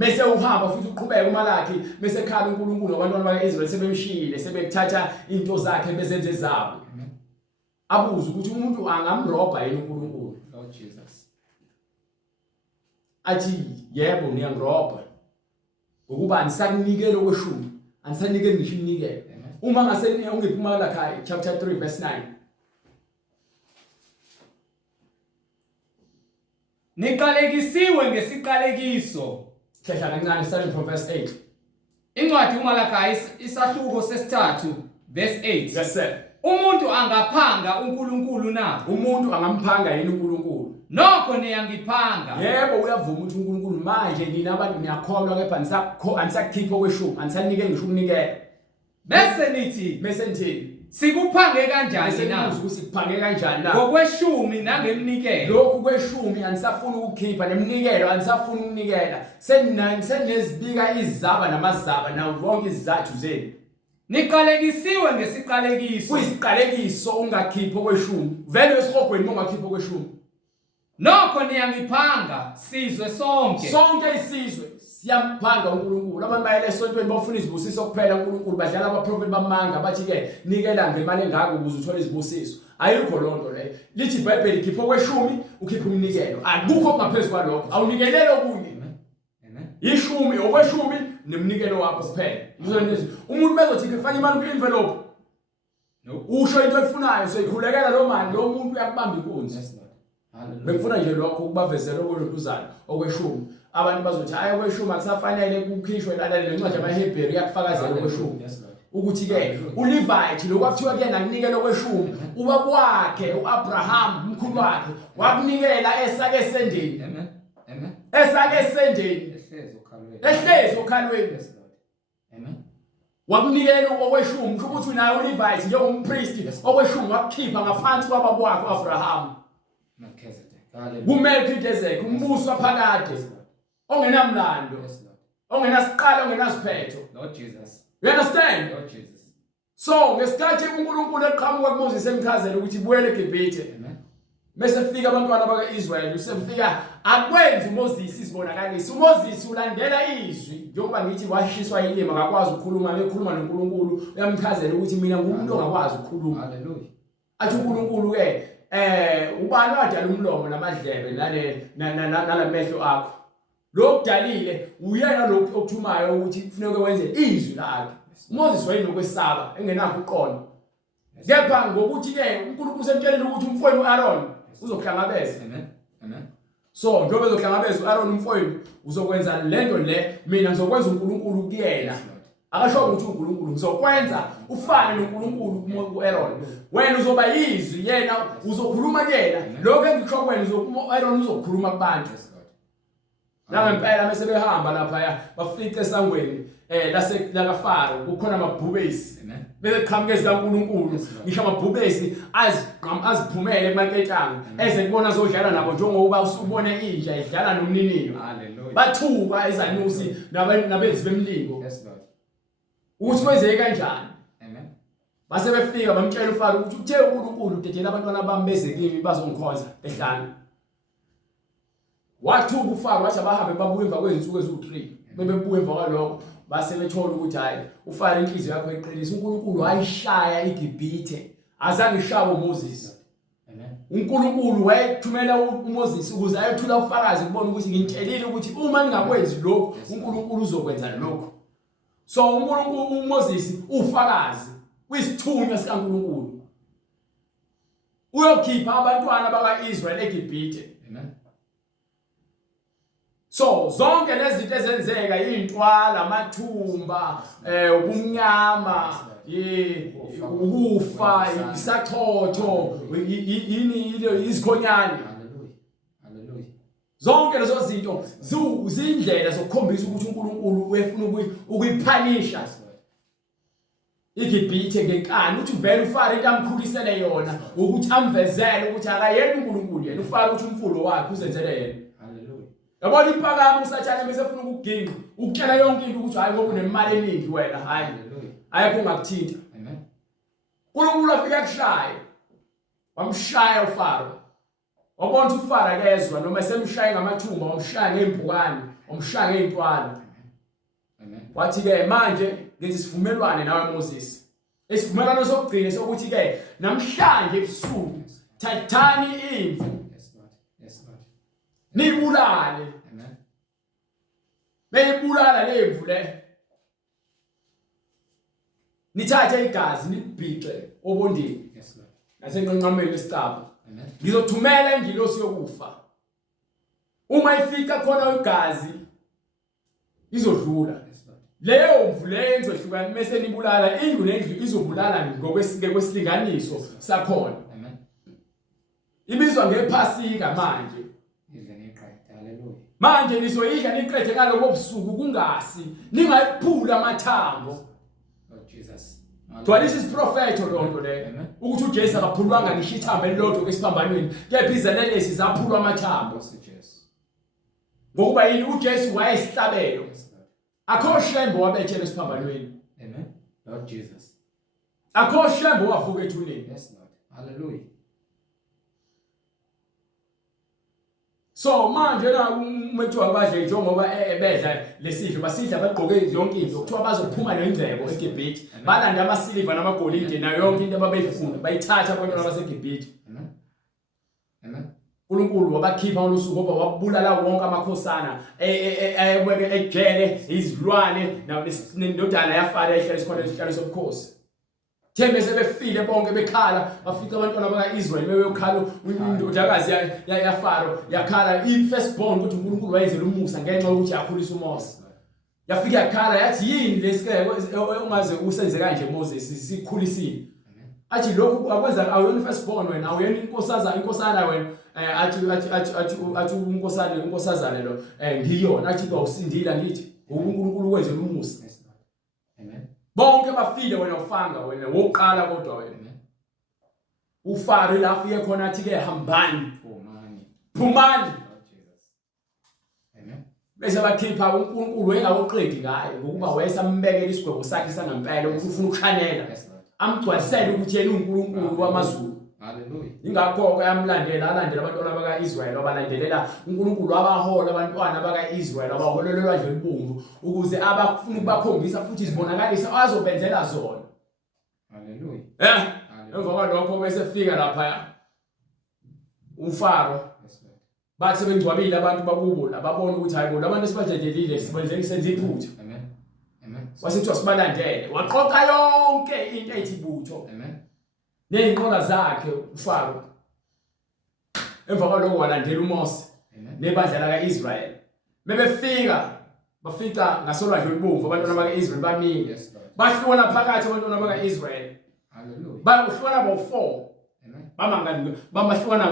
Mase uhamba futhi uqhubeka umalakhe mase khala uNkulunkulu abantwana bakaIsrael sebemshiyile sebekuthatha into zakhe bezenze zabo. Abuza ukuthi umuntu angamroba yini uNkulunkulu. Lord Jesus. Athi yebo ngiyangiroba. Ukuba anisakunikela okweshumi, anisanikele ngisho imnikelo. Uma ngase ungephuma lakhaya chapter 3 verse 9. Niqalekisiwe ngesiqalekiso. Hlehla kancane starting from verse 8. Incwadi uMalakayi isahluko sesithathu verse 8. Verse 7. Umuntu angaphanga uNkulunkulu na? Umuntu angamphanga yini uNkulunkulu? Nokho niyangiphanga. Yebo uyavuma ukuthi uNkulunkulu manje nina abantu niyakholwa kepha anisakhipha okweshumi, anisanikele ngisho ukunikela. Bese nithi sikuphange kanjani na? Ukuthi kuphange kanjani na? Ngokweshumi nangemnikelo. Lokhu kweshumi anisafuna ukukhipha nemnikelo anisafuna ukunikela. Senezibika izaba namazaba nawo wonke izathu zenu. Niqalekisiwe ngesiqalekiso. Kuyisiqalekiso ungakhipha okweshumi. Vele esiqogweni ungakhipha okweshumi. Nokho niyangiphanga sizwe sonke. Sonke isizwe siyamphanga uNkulunkulu. Abantu bayele esontweni bafuna izibusiso kuphela uNkulunkulu badlala abaprofeti bamanga bathi ke nikela ngemali engaka ukuze uthole izibusiso. Ayikho lonto le. Lithi iBhayibheli khipha okweshumi ukhipha umnikelo. Akukho kungaphezulu kwalokho. Awunikelele okunye. Ishumi okweshumi nemnikelo wakho kuphela. Ngizonizwa umuntu bezothi ngifaka imali ku-envelope. Usho into efunayo soyikhulekela lo mali lo muntu uyakubamba inkunzi. Bekufuna nje lokho ukubavezela okwelozana okweshumi. Abantu bazothi hayi okweshumi akusafanele kukhishwe lalela lencwadi yamaHebheru yakufakazela okweshumi. Ukuthi ke uLevite lokwakuthiwa kuyena kunikela okweshumi ubaba wakhe uAbraham umkhulu wakhe wakunikela esake sendeni. Amen. Esake sendeni. Ehlezi okhalweni. Amen. Wakunikela okweshumi ukuthi unayo uLevite njengompriest okweshumi wakukhipha ngaphansi kwababa wakhe uAbraham. Kumelkizedeki umbuso phakade ongenamlando ongenasiqalo ongenasiphetho. Lord Jesus. You understand? Lord Jesus. So ngesikhathi uNkulunkulu eqhamuka kuMoses emchazela ukuthi buyele eGibhithe. Amen. Bese fika abantwana bakaIsrael usefika akwenza uMoses isibonakalisi. uMoses ulandela izwi njengoba ngithi washiswa ilima akakwazi ukukhuluma ekhuluma noNkulunkulu uyamchazela ukuthi mina ngumuntu ongakwazi ukukhuluma. Hallelujah. Athi uNkulunkulu ke ubani wadala umlomo namadlebe nalamehlo akho. Lokudalile uyena lokho okuthumayo ukuthi kufanele wenze izwi lakhe. uMoses wayenokwesaba engenakho uqondo. Kepha ngokuthi ke uNkulunkulu semtshelile ukuthi umfowenu uAaron uzohlangabeza. Amen. Amen. So njengoba ezohlangabeza uAaron umfowenu uzokwenza lento le mina ngizokwenza uNkulunkulu kuyena. Akasho ukuthi uNkulunkulu ngizokwenza ufane noNkulunkulu kuAaron. Wena uzoba yizwi yena uzokhuluma kuyena. Lokho engisho kwena uAaron uzokhuluma kubantu. Ngempela mase behamba lapha bafice esangweni lakaFaro kukhona amabhubesi. Amen. Bese qhamuke zikaNkulunkulu ngisho amabhubesi aziphumele emaketshanga eze kubona azodlala nabo njengoba usubone inja idlala nomninino. Hallelujah. Bathuka izanusi nabenzi bemlingo. Yes, Lord. Ukuthi kwenzeke kanjani. Amen. Base befika bamtshela uFaro ukuthi uthe uNkulunkulu udedela abantwana bami bezekimi bazongikhonza ehlane. Wathuka uFaro wathi abahambe babuye emva kwezinsuku eziwu3. Bebebuye emva kwalokho base bethola ukuthi hayi uFaro inhliziyo yakho eqinisa uNkulunkulu wayishaya iGibhithe azange ishawe uMoses. Amen. uNkulunkulu wayethumela uMoses ukuze ayethula ufakazi kubona ukuthi ngitshelile ukuthi uma ningakwenzi lokho uNkulunkulu uzokwenza lokho. So uNkulunkulu uMoses ufakazi kwisithunywa sikaNkulunkulu uyokhipha abantwana bakaIsrael eGibhithe. Amen. So zonke lezi zinto ezenzeka intwala amathumba ubumnyama ukufa isachotho yini izikhonyane. Hallelujah. Hallelujah. Zonke lezo zinto zindlela zokukhombisa ukuthi uNkulunkulu uyefuna ukuyiphanisha iGibhithe ngenkani uthi vele uFaro into amkhulisele yona ukuthi amvezele ukuthi akayena uNkulunkulu yena uFaro uthi umfulo wakhe uzenzele yena. Hallelujah. Yabona iphakama usathane bese ufuna ukuginqa ukutshela yonke into ukuthi hayi ngoba unemali eningi wena hayi. Hallelujah. Ayekho ungakuthinta. Amen. uNkulunkulu afika kushaya wamshaya uFaro Wabona uFara kezwa noma esemshaye ngamathumba wamshaya ngempukane, wamshaya ngezintwalo. Amen. Wathi ke manje ngithi sivumelwane nawe Moses. Isivumelwano sokugcina sokuthi ke namhlanje ebusuku thathani imvu. Yes, Lord. Yes, Lord. Nibulale. Amen. Beyibulala lemvu le. Nithathe igazi nibhixe obondeni. Yes, Lord. Nasenqonqameni lesicaba. Amen. Ngizothumela ingilosi yokufa. Uma ifika khona igazi izodlula. Yes, Lord. Leyo mvu leyo enzohlukana mase nibulala indlu nendlu izobulala ngokwesilinganiso sakhona. Amen. Ibizwa ngephasika manje. Idle neqede. Hallelujah. Manje nizoyidla niqede ngalobo busuku kungasi ningayiphula amathambo. Lord Jesus. Gcwalisa isiprofeto lonto le Amen. ukuthi uJesu akaphulwanga ngisho ithambo elilodwa kwesiphambanweni kepha izelelesi zaphulwa amathambo Yes, Jesus. ngokuba yini uJesu wayesihlabelo Yes, Lord. akho shembo wabetshela esiphambanweni Amen. Lord Jesus. akho shembo wavuka ethuneni. Yes, Lord. Hallelujah. So manje na umuntu abadle njengoba bedla lesidlo basidla bagqoke yonke into kuthiwa bazophuma nengcebo eGibhithe balanda amasiliva namagolide nayo yonke into ababeyifuna bayithatha abantwana baseGibhithe. Amen. Amen. uNkulunkulu wabakhipha ngosuku ngoba wabulala wonke amakhosana ayebeke ejele izilwane nendodana yaFaro ehlala isikhona esihlalo sobukhosi. Thembe sebefile bonke bekhala bafika abantwana bakaIzrael beyokhala indodakazi yaFaro yakhala ifirstborn ukuthi uNkulunkulu wayenzela umusa ngenxa yokuthi yakhulisa uMose. Yafika yakhala yathi yini lesikeke ungaze usenze kanje Moses sikhulisile. Athi lokhu akwenza awuyona firstborn wena awuyona inkosana wena athi unkosazane lo ngiyona athi bawusindila ngithi uNkulunkulu wenzela umusa. Yes, Lord. Amen. Bonke bafile wena ufanga wena woqala kodwa wena. Amen. uFaro la afike khona athi ke hambani For money. phumani Lord Jesus. Amen. bese bakhipha uNkulunkulu wayengawuqedi ngaye ngokuba wayesambekela isigwebo sakhe sangempela ukuthi ufuna ukushanela Yes, Lord. amgcwalisele ukuthi yena uNkulunkulu wamaZulu. Hallelujah. Ingakho ke alandela abantwana bakaIsrael abalandelela uNkulunkulu abahola abantwana bakaIsrael abaholelwa nje libomvu ukuze abafuna ukubakhombisa futhi izibonakalisa azobenzela zona. Hallelujah. Emva kwalokho bese fika lapha uFaro Yes, Lord. bathi bengcwabile abantu bakubo lababona ukuthi hayibo labantu esibajejelile sibenze senze iphutha. Amen. Amen. Wasithi sibalandele waqoqa yonke into ethi butho Amen. nezinqola zakhe uFaro. Emva kwalokho walandela uMose Amen. nebandla lakaIsrael. Bafika ngasolwandle olubomvu abantwana bakaIsrael bamile. Yes, Lord. Bahlukana phakathi abantwana bakaIsrael. Hallelujah. Bahlukana bo4. Amen. Bamahlukana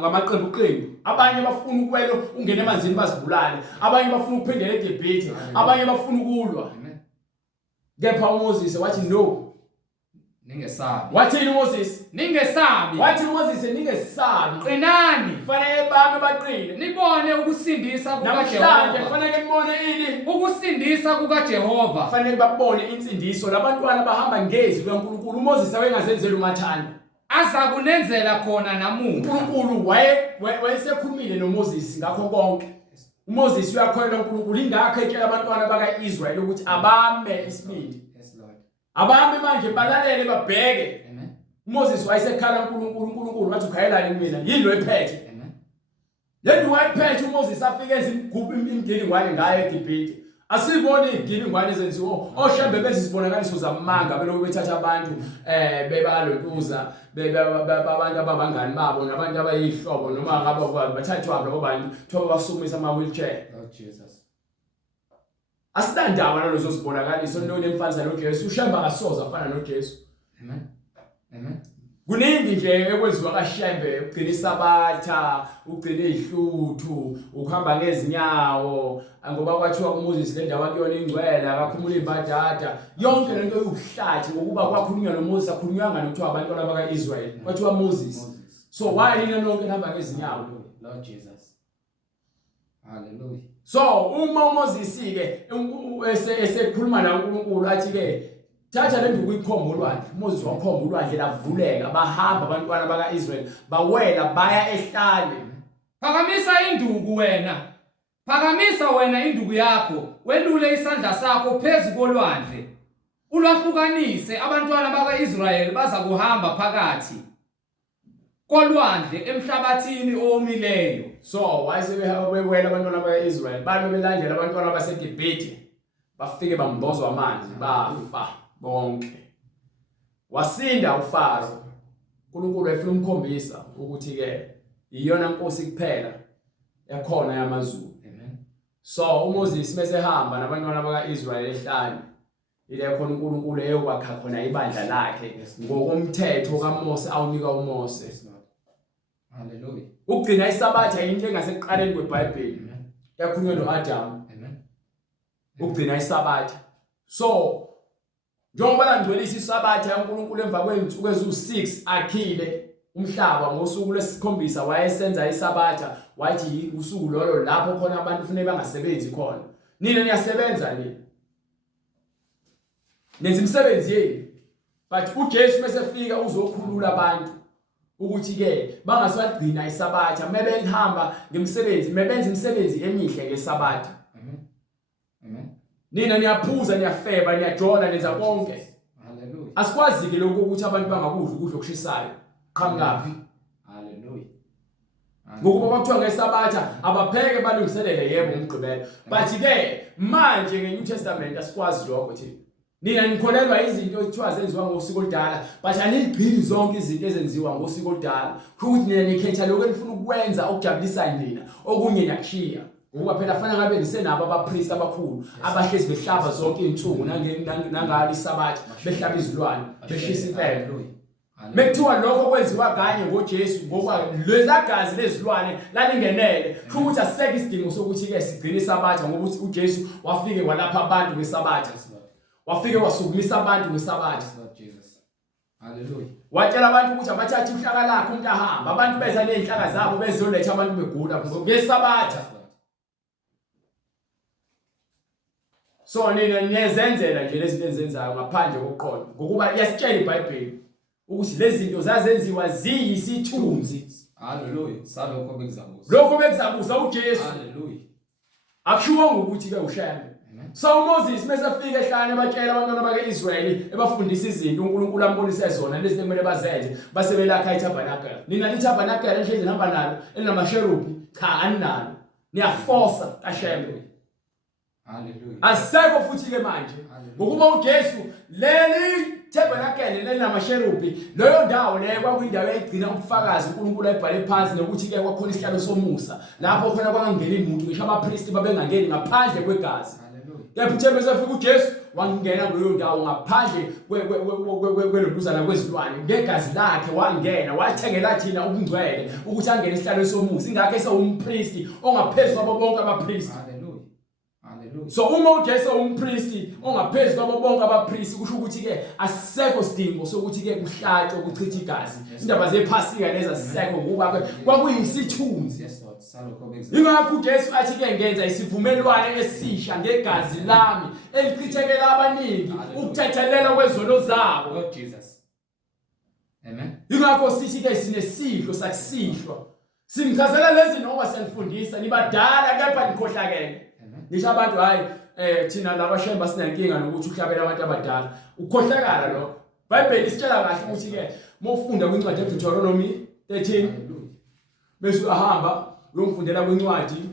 ngamaqembu. Abanye bafuna ukwela ungena emanzini bazibulale. Abanye bafuna ukuphindela eGibhithe. Abanye bafuna ukulwa. Amen. Kepha uMoses wathi no. Ningesabi. Wathini uMoses? Ningesabi, Wathi uMoses ningesabi. qinani, Kufanele bame baqine. nibone ukusindisa Namhlanje kukaJehova. kufanele nibone ini? Ukusindisa kukaJehova. Kufanele babone insindiso labantwana bahamba ngezi kaNkulunkulu. uMoses awengazenzela umathanda. Aza kunenzela khona namuhla. uNkulunkulu wayesekhulumile noMoses ngakho konke. uMoses uyakholwa uNkulunkulu ingakho etshela abantwana bakaIsrael ukuthi abame isibindi. Yes, Lord. Abame manje balalele babheke. Amen. uMoses wayesekhala uNkulunkulu wathi ukhayelani kumina yini lo ephethe. Amen. Yena wayephethe uMoses afike ezigubha imgilingwane ngayo eGibhithe. Asibone igilingwane ezenziwa oshembe bezisibonakaliso zamanga belokhu bethatha abantu bebalontuza abantu ababangani babo nabantu abayihlobo noma ngabo bathathwa labo bantu thoba basukumisa ama wheelchair. Lord Jesus. Asidandaba nalezo zibonakaliso none emfanisa noJesu ushemba kasoza afana noJesu. Amen. Amen. Kuningi nje ekwenziwa kaShembe ugcina isabatha ugcina ihluthu ukuhamba ngezinyawo ngoba kwathiwa kuMoses le ndawo akuyona ingcwele akakhumula imbadada yonke lento yokuhlathi ngokuba kwakhulunywa noMoses akhulunywanga nokuthiwa abantwana bakaIsrael kwathiwa Moses. So why lina lonke hamba ngezinyawo? Lord Jesus. Hallelujah. So uma uMoses ke esekhuluma naNkulunkulu athi ke thatha lenduku ikhomba ulwandle. Moses wakhomba ulwandle lavuleka, bahamba abantwana bakaIsrael bawela baya ehlane. Phakamisa induku wena. Phakamisa wena induku yakho, welule isandla sakho phezu kolwandle. Ulwahlukanise abantwana bakaIsrael baza kuhamba phakathi kolwandle emhlabathini owomileyo. So wayesebehamba bewela abantwana bakaIsrael, babe belandela abantwana baseGibhithe. Bafike bambozwa amanzi, bafa bonke. Wasinda uFaro. uNkulunkulu efuna umkhombisa ukuthi ke iyona Nkosi kuphela ekhona yamazulu. Amen. So uMoses mesehamba nabantwana bakaIsrael ehlane, ile khona uNkulunkulu eyokwakha khona ibandla lakhe ngokomthetho kaMose awunika uMose. Yes, Lord. Hallelujah. Ukugcina isabatha into engasekuqaleni kweBhayibheli. Amen. Yakhulunywa noAdam. Amen. Ukugcina isabatha. So njengoba langcwelisa isabatha uNkulunkulu emva kwezinsuku ezu6 akhile umhlaba ngosuku lwesikhombisa wayesenza isabatha wathi usuku lolo lapho khona abantu kufanele bangasebenzi khona. Nina niyasebenza nini? Nenza imisebenzi yenu. But uJesu mesefika uzokhulula abantu ukuthi ke bangasagcina isabatha, mebehamba ngemsebenzi, mebenza imisebenzi emihle ngesabatha. Amen. Amen. Nina niyaphuza, niyafeba, niyajona, nenza konke. Hallelujah. Asikwazi ke lokho ukuthi abantu bangakudla ukudla okushisayo. Qhamngaphi? Hallelujah. Ngokuba kwakuthiwa ngesabatha abapheke balungiselele yebo umgqibelo. But ke manje ngeNew Testament asikwazi lokho thina. Nina nikholelwa izinto ekuthiwa zenziwa ngosiko oludala, but anigcini zonke izinto ezenziwa ngosiko oludala. Ukuthi nina nikhetha lokho enifuna ukwenza okujabulisa nina, okunye nakhiya. Ngoba phela fanele ngabe nisenabo abapriest abakhulu abahlezi behlaba zonke izinsuku nangalo isabatha, behlaba izilwane, beshisa impela. Mekuthiwa lokho kwenziwa kanye ngoJesu ngoba lezagazi lezilwane lalingenele. Ukuthi aseke isidingo sokuthi ke sigcine isabatha ngoba uJesu wafike kwalapha abantu ngesabatha. Wafike wasukumisa abantu ngesabatha. Lord Jesus. Hallelujah. Watshela abantu ukuthi abathathe uhlaka lakhe umuntu ahamba. Abantu beza nezinhlaka zabo bezoletha abantu begula ngesabatha. So nina niyezenzela nje lezi zinto enzenzayo ngaphandle kokuqonda. Ngokuba iyasitshela iBhayibheli ukuthi lezi zinto zazenziwa ziyisithunzi. Hallelujah. Salokho bekuzabuza. Lokho bekuzabuza uJesu. Hallelujah. Akushiwo ukuthi ke ushembe. So Moses mesafika ehlane batshela abantwana bakaIsrael ebafundisa izinto uNkulunkulu ambonise zona lezi kumele bazenze base belakha iTabernacle. Nina iTabernacle enhlezi nihamba nalo elinamasherubhi cha aninalo. Niyaforsa kashembe. Hallelujah. Asekho futhi ke manje ngokuba uJesu leli Tabernacle lelinamasherubhi leyo ndawo leyo kwakuyindawo eyigcina ubufakazi uNkulunkulu ayibhale phansi nokuthi ke kwakhona isihlalo somusa lapho khona kwangangena umuntu ngisho abapriest babengangeni ngaphandle kwegazi. Kepha uthe mesafika uJesu wangena kuleyo ndawo ngaphandle kweloluzana kwezilwane ngegazi lakhe wangena wathengela thina ubungcwele ukuthi angene isihlalo somusa ingakho esewumpriest ongaphezulu kwabo bonke abapriest. So uma uJesu umpriest ongaphezulu kwabo bonke abapriest kusho ukuthi ke asekho sidingo sokuthi ke kuhlatshwe ukuchitha igazi. Indaba zephasika leza sisekho ngoba kwakuyisithunzi. Ingakho uJesu athi ke ngenza isivumelwano esisha ngegazi lami elichithekela abaningi ukuthethelela kwezono zabo. Lord Jesus. Amen. Ingakho sithi ke sinesidlo sakusihlwa. Simchazela lezi noma siyafundisa nibadala kepha nikhohlakele. Ngisho abantu hayi thina labashemba sinenkinga nokuthi uhlabela abantu abadala. Ukhohlakala lokho. iBhayibheli isitshela kahle ukuthi ke mawufunda kwincwadi yeDeuteronomy 13 bese uhamba uyomfundela kwincwadi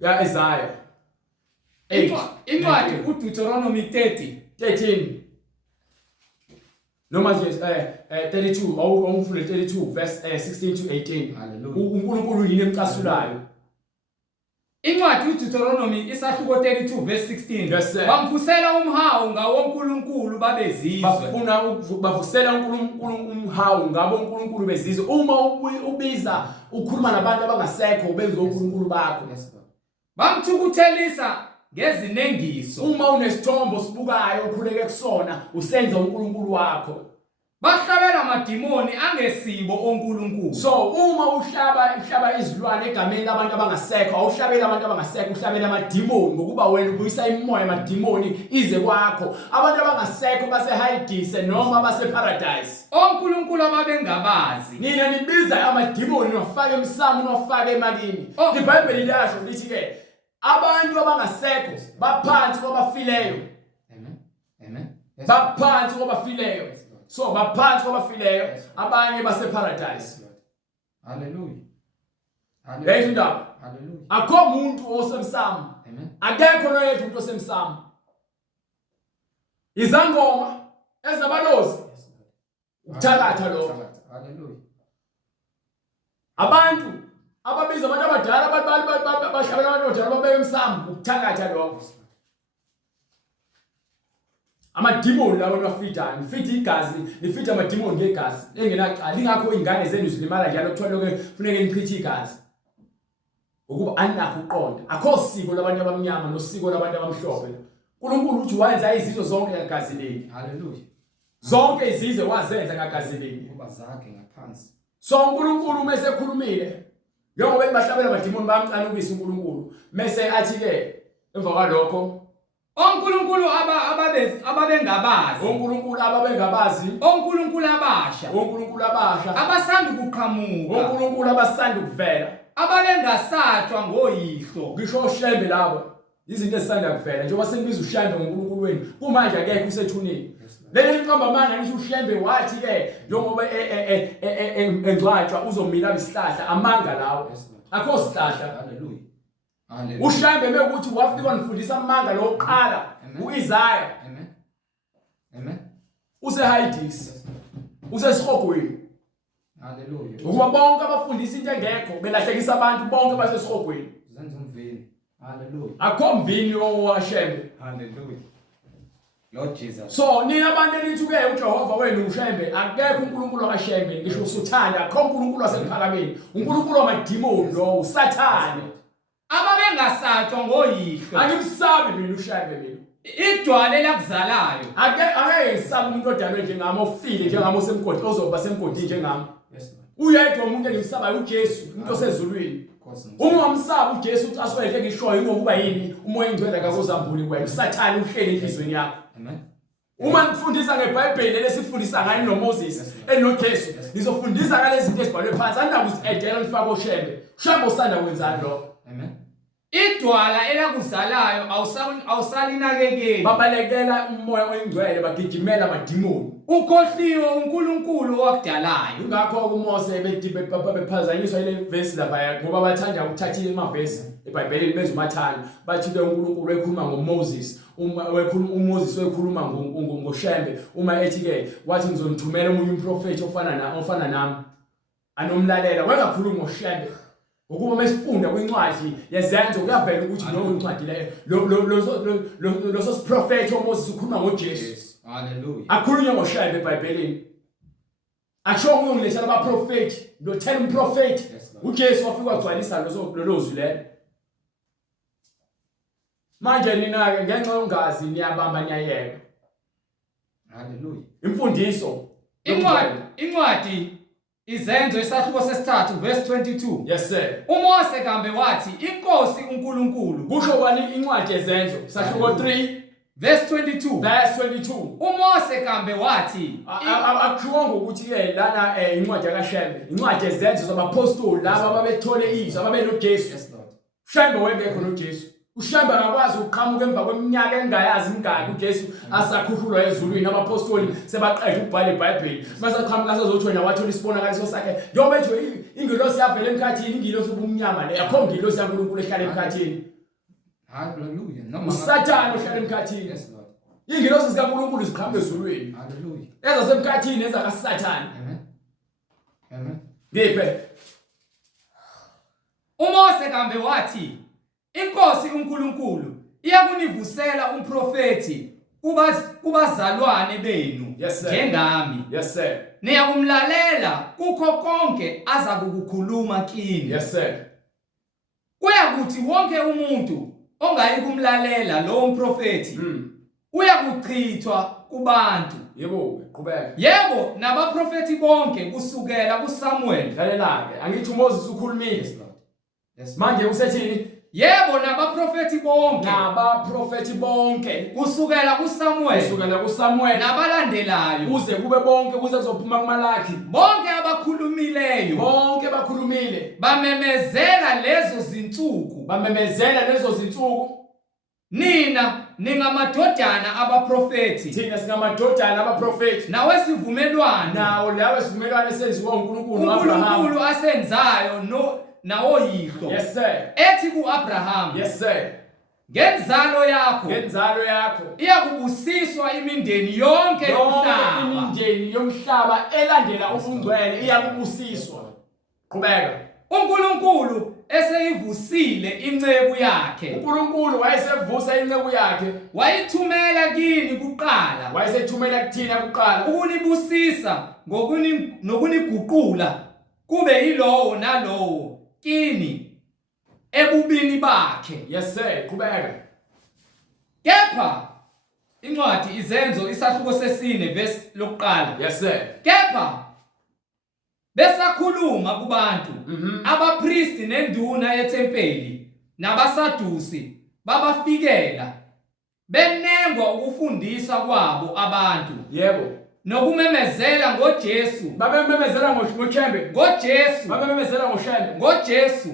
ya Isaiah. Incwadi uDeuteronomy 13 noma nje 32 awumfundele 32 verse 16 to 18. uNkulunkulu yini emcasulayo. Incwadi uDeuteronomy isahluko 32 verse 16 bamvusela umhawu ngawo uNkulunkulu babezizwe. Bavusela uNkulunkulu umhawu ngabo uNkulunkulu bezizwe. Uma ubiza ukhuluma nabantu abangasekho ubenza uNkulunkulu bakho. Bamthukuthelisa ngezinengiso. Uma unesithombo sibukayo ukhuleke kusona usenza uNkulunkulu wakho. Bahlabela amadimoni angesibo onkulunkulu. So uma uhlaba izilwane egameni labantu abangasekho, awuhlabela abantu abangasekho, uhlabela amadimoni ngokuba wena ubuyisa imoya amadimoni ize kwakho. Abantu abangasekho basehayidise noma baseparadise. Onkulunkulu ababengabazi. Nina nibiza amadimoni nofake emsamo nofake emalini. IBhayibheli liyasho lithi ke abantu abangasekho baphansi kwabafileyo. Amen. Yes. Baphansi kwabafileyo. So baphansi kwabafileyo, abanye baseparadise. Hallelujah. Yayitho indaba. Hallelujah. Akho umuntu osemsamo. Amen. Akekho noyedwa umuntu osemsamo. Izangoma ezabalozi. Ukuthakatha lokho. Hallelujah. Abantu ababiza abantu abadala bashabela abantu abadala babeke emsamo ukuthakatha lokho. Amadimoni lawo nofida, nifida igazi, nifida amadimoni ngegazi. Engenaqala ingakho ingane zenu zilimala njalo kuthiwa lokho kufanele nichithe igazi. Ukuba anakho uqonda. Akho siko labantu abamnyama nosiko labantu abamhlophe. uNkulunkulu uthi wayenza izizwe zonke ngagazi linye. Hallelujah. Zonke izizwe wazenza ngagazi linye. Kuba zakhe ngaphansi. So uNkulunkulu mase ekhulumile, njengoba bahlabela amadimoni bayamcanukisa uNkulunkulu, mase athi ke emva kwalokho Onkulunkulu ababengabazi. uNkulunkulu ababengabazi, Onkulunkulu abasha. uNkulunkulu abasha, Abasanda ukuqhamuka. uNkulunkulu abasanda ukuvela. Ababengasatshwa ngoyihlo. Ngisho ushembe labo izinto ezisanda kuvela njengoba senibiza ushembe ngoNkulunkulu wenu kumanje akekho usethuneni. Leli liqamba amanga lithi ushembe wathi ke njengoba engcwatshwa uzomila isihlahla amanga lawo akho sihlahla. Hallelujah. Hallelujah. Ushembe bekuthi wafika nifundisa amanga lokuqala uIzaya. Amen. Amen. Usehayidisi usesihogweni. Hallelujah. Ukuba bonke abafundisa into engekho belahlekisa abantu bonke basesihogweni. Zenza umvini. Hallelujah. Akho mvini owashembe. Hallelujah. Lord Jesus. So nina abantu elithi ke uJehova wenu ushembe akekho uNkulunkulu akashembe ngisho usuthanda akho uNkulunkulu wasemphakameni uNkulunkulu wamadimoni lo usathane. Ababengasatshwa ngoyihlo. Angimsabi mina ushembe mina. Idwala lakuzalayo. Ake ngisabi umuntu odalwe njengami ofile njengami osemgodini ozoba semgodini njengami. Yes, Lord. Uyedwa umuntu engimsabayo uJesu umuntu osezulwini. Uma ungamsabi uJesu uthi aswele ngishoyo ngokuba yini umoya engcwele akazozambuli kwena usathane uhlele enhlizweni yakho. Amen. Uma ngifundisa ngeBhayibheli lesifundisa ngani noMoses enoJesu nizofundisa ngale zinto ezibhalwe phansi andinakuthi edela nifaka oshembe shembe usanda kwenzani lo. Amen. Idwala elakuzalayo awusalinakekeli. Babalekela umoya oyingcwele bagijimela amadimoni. Ukhohliwe uNkulunkulu owakudalayo. Ingakho uMose bephazanyiswa ile verse lapha ngoba bathanda ukuthathile amavesi eBhayibhelini benza umathanda bathi ke uNkulunkulu ekhuluma ngoMoses uMoses wekhuluma ngoshembe uma ethi ke wathi ngizonithumela umunye umprofeti ofana nami anomlalela wengakhulumi ngoshembe. Ukuba mesifunda kwincwadi yezenzo kuyavela ukuthi lo incwadi leyo lo sosiprofeti uMoses ukhuluma ngoJesu. Hallelujah. Akhulunywa ngoshembe eBhayibhelini. Akusho ngiyongilethela abaprofeti lo tell umprofeti uJesu wafika wagcwalisa lo zwi lelo. Manje nina ke ngenxa yongazi niyabamba niyayeka. Hallelujah. Imfundiso Incwadi Izenzo isahluko sesithathu verse 22. Yes sir. uMose kambe wathi inkosi uNkulunkulu. Kusho kwani incwadi yezenzo sahluko 3 verse 22. verse 22. uMose kambe wathi akushiwo ngokuthi ke lana incwadi yakashembe incwadi yezenzo zabapostoli laba ababethole izwi ababenoJesu. Yes, Lord. Shembe wengekho noJesu. Ushembe akakwazi ukuqhamuka emva kweminyaka engayazi ingaki uJesu asakhushulwa ezulwini abapostoli sebaqedwe ukubhala iBhayibheli masaqhamuka sazothi wena wathola isibonakaliso sakhe njengoba ethi ingilosi yavela emkhathini ingilosi ubumnyama le yakho ingilosi yaNkulunkulu ehlala emkhathini. Hallelujah. No uSathane ohlala emkhathini. Yes, Lord. Ingilosi zikaNkulunkulu ziqhamuka ezulwini Hallelujah. ezasemkhathini ezakaSathane. Amen. Amen. Ngiphe uMose kambe wathi inkosi uNkulunkulu iyakunivusela umprofeti kubazalwane benu Yes, sir. njengami. Yes sir. Niyakumlalela kukho konke aza kukukhuluma kini. Yes sir. Kuyakuthi wonke umuntu ongayi kumlalela lo mprofeti uyakuchithwa kubantu. Yebo, qhubeka. Yebo, nabaprofeti bonke kusukela kuSamuel. Lalela-ke, angithi uMoses ukhulumile. Yes, Lord. Yes, Lord. Manje usethini? Yebo, nabaprofeti bonke Nabaprofeti bonke kusukela kuSamuel kusukela kuSamuel nabalandelayo. kuze kube bonke kuze kuzophuma kuMalaki. Bonke abakhulumileyo Bonke bakhulumile, bamemezela lezo zinsuku. bamemezela lezo zinsuku. Nina ningamadodana abaprofeti Thina singamadodana abaprofeti. nawesivumelwano Nawo lawe sivumelwano esenziwa uNkulunkulu noAbraham. uNkulunkulu asenzayo nawoyihlo. Yes sir. Ethi kuAbraham, Yes sir. ngenzalo yakho Ngenzalo yakho iyakubusiswa imindeni yonke yonke yomhlaba. imindeni yomhlaba elandela ubungcwele iyakubusiswa. Qhubeka. uNkulunkulu eseyivusile inceku yakhe, uNkulunkulu wayesevusa inceku yakhe, wayithumela kini kuqala wayesethumela kuthina kuqala ukunibusisa nokuniguqula kube yilowo nalowo kini ebubini bakhe. Yes sir, qhubeka. Kepha incwadi Izenzo isahluko sesine verse lokuqala. Yes sir. Kepha besakhuluma kubantu abapristi nenduna yetempeli nabasadusi babafikela benengwa ukufundisa kwabo abantu Yebo. nokumemezela ngoJesu Babememezela ngoShembe. ngoJesu Babememezela ngoShembe. ngoJesu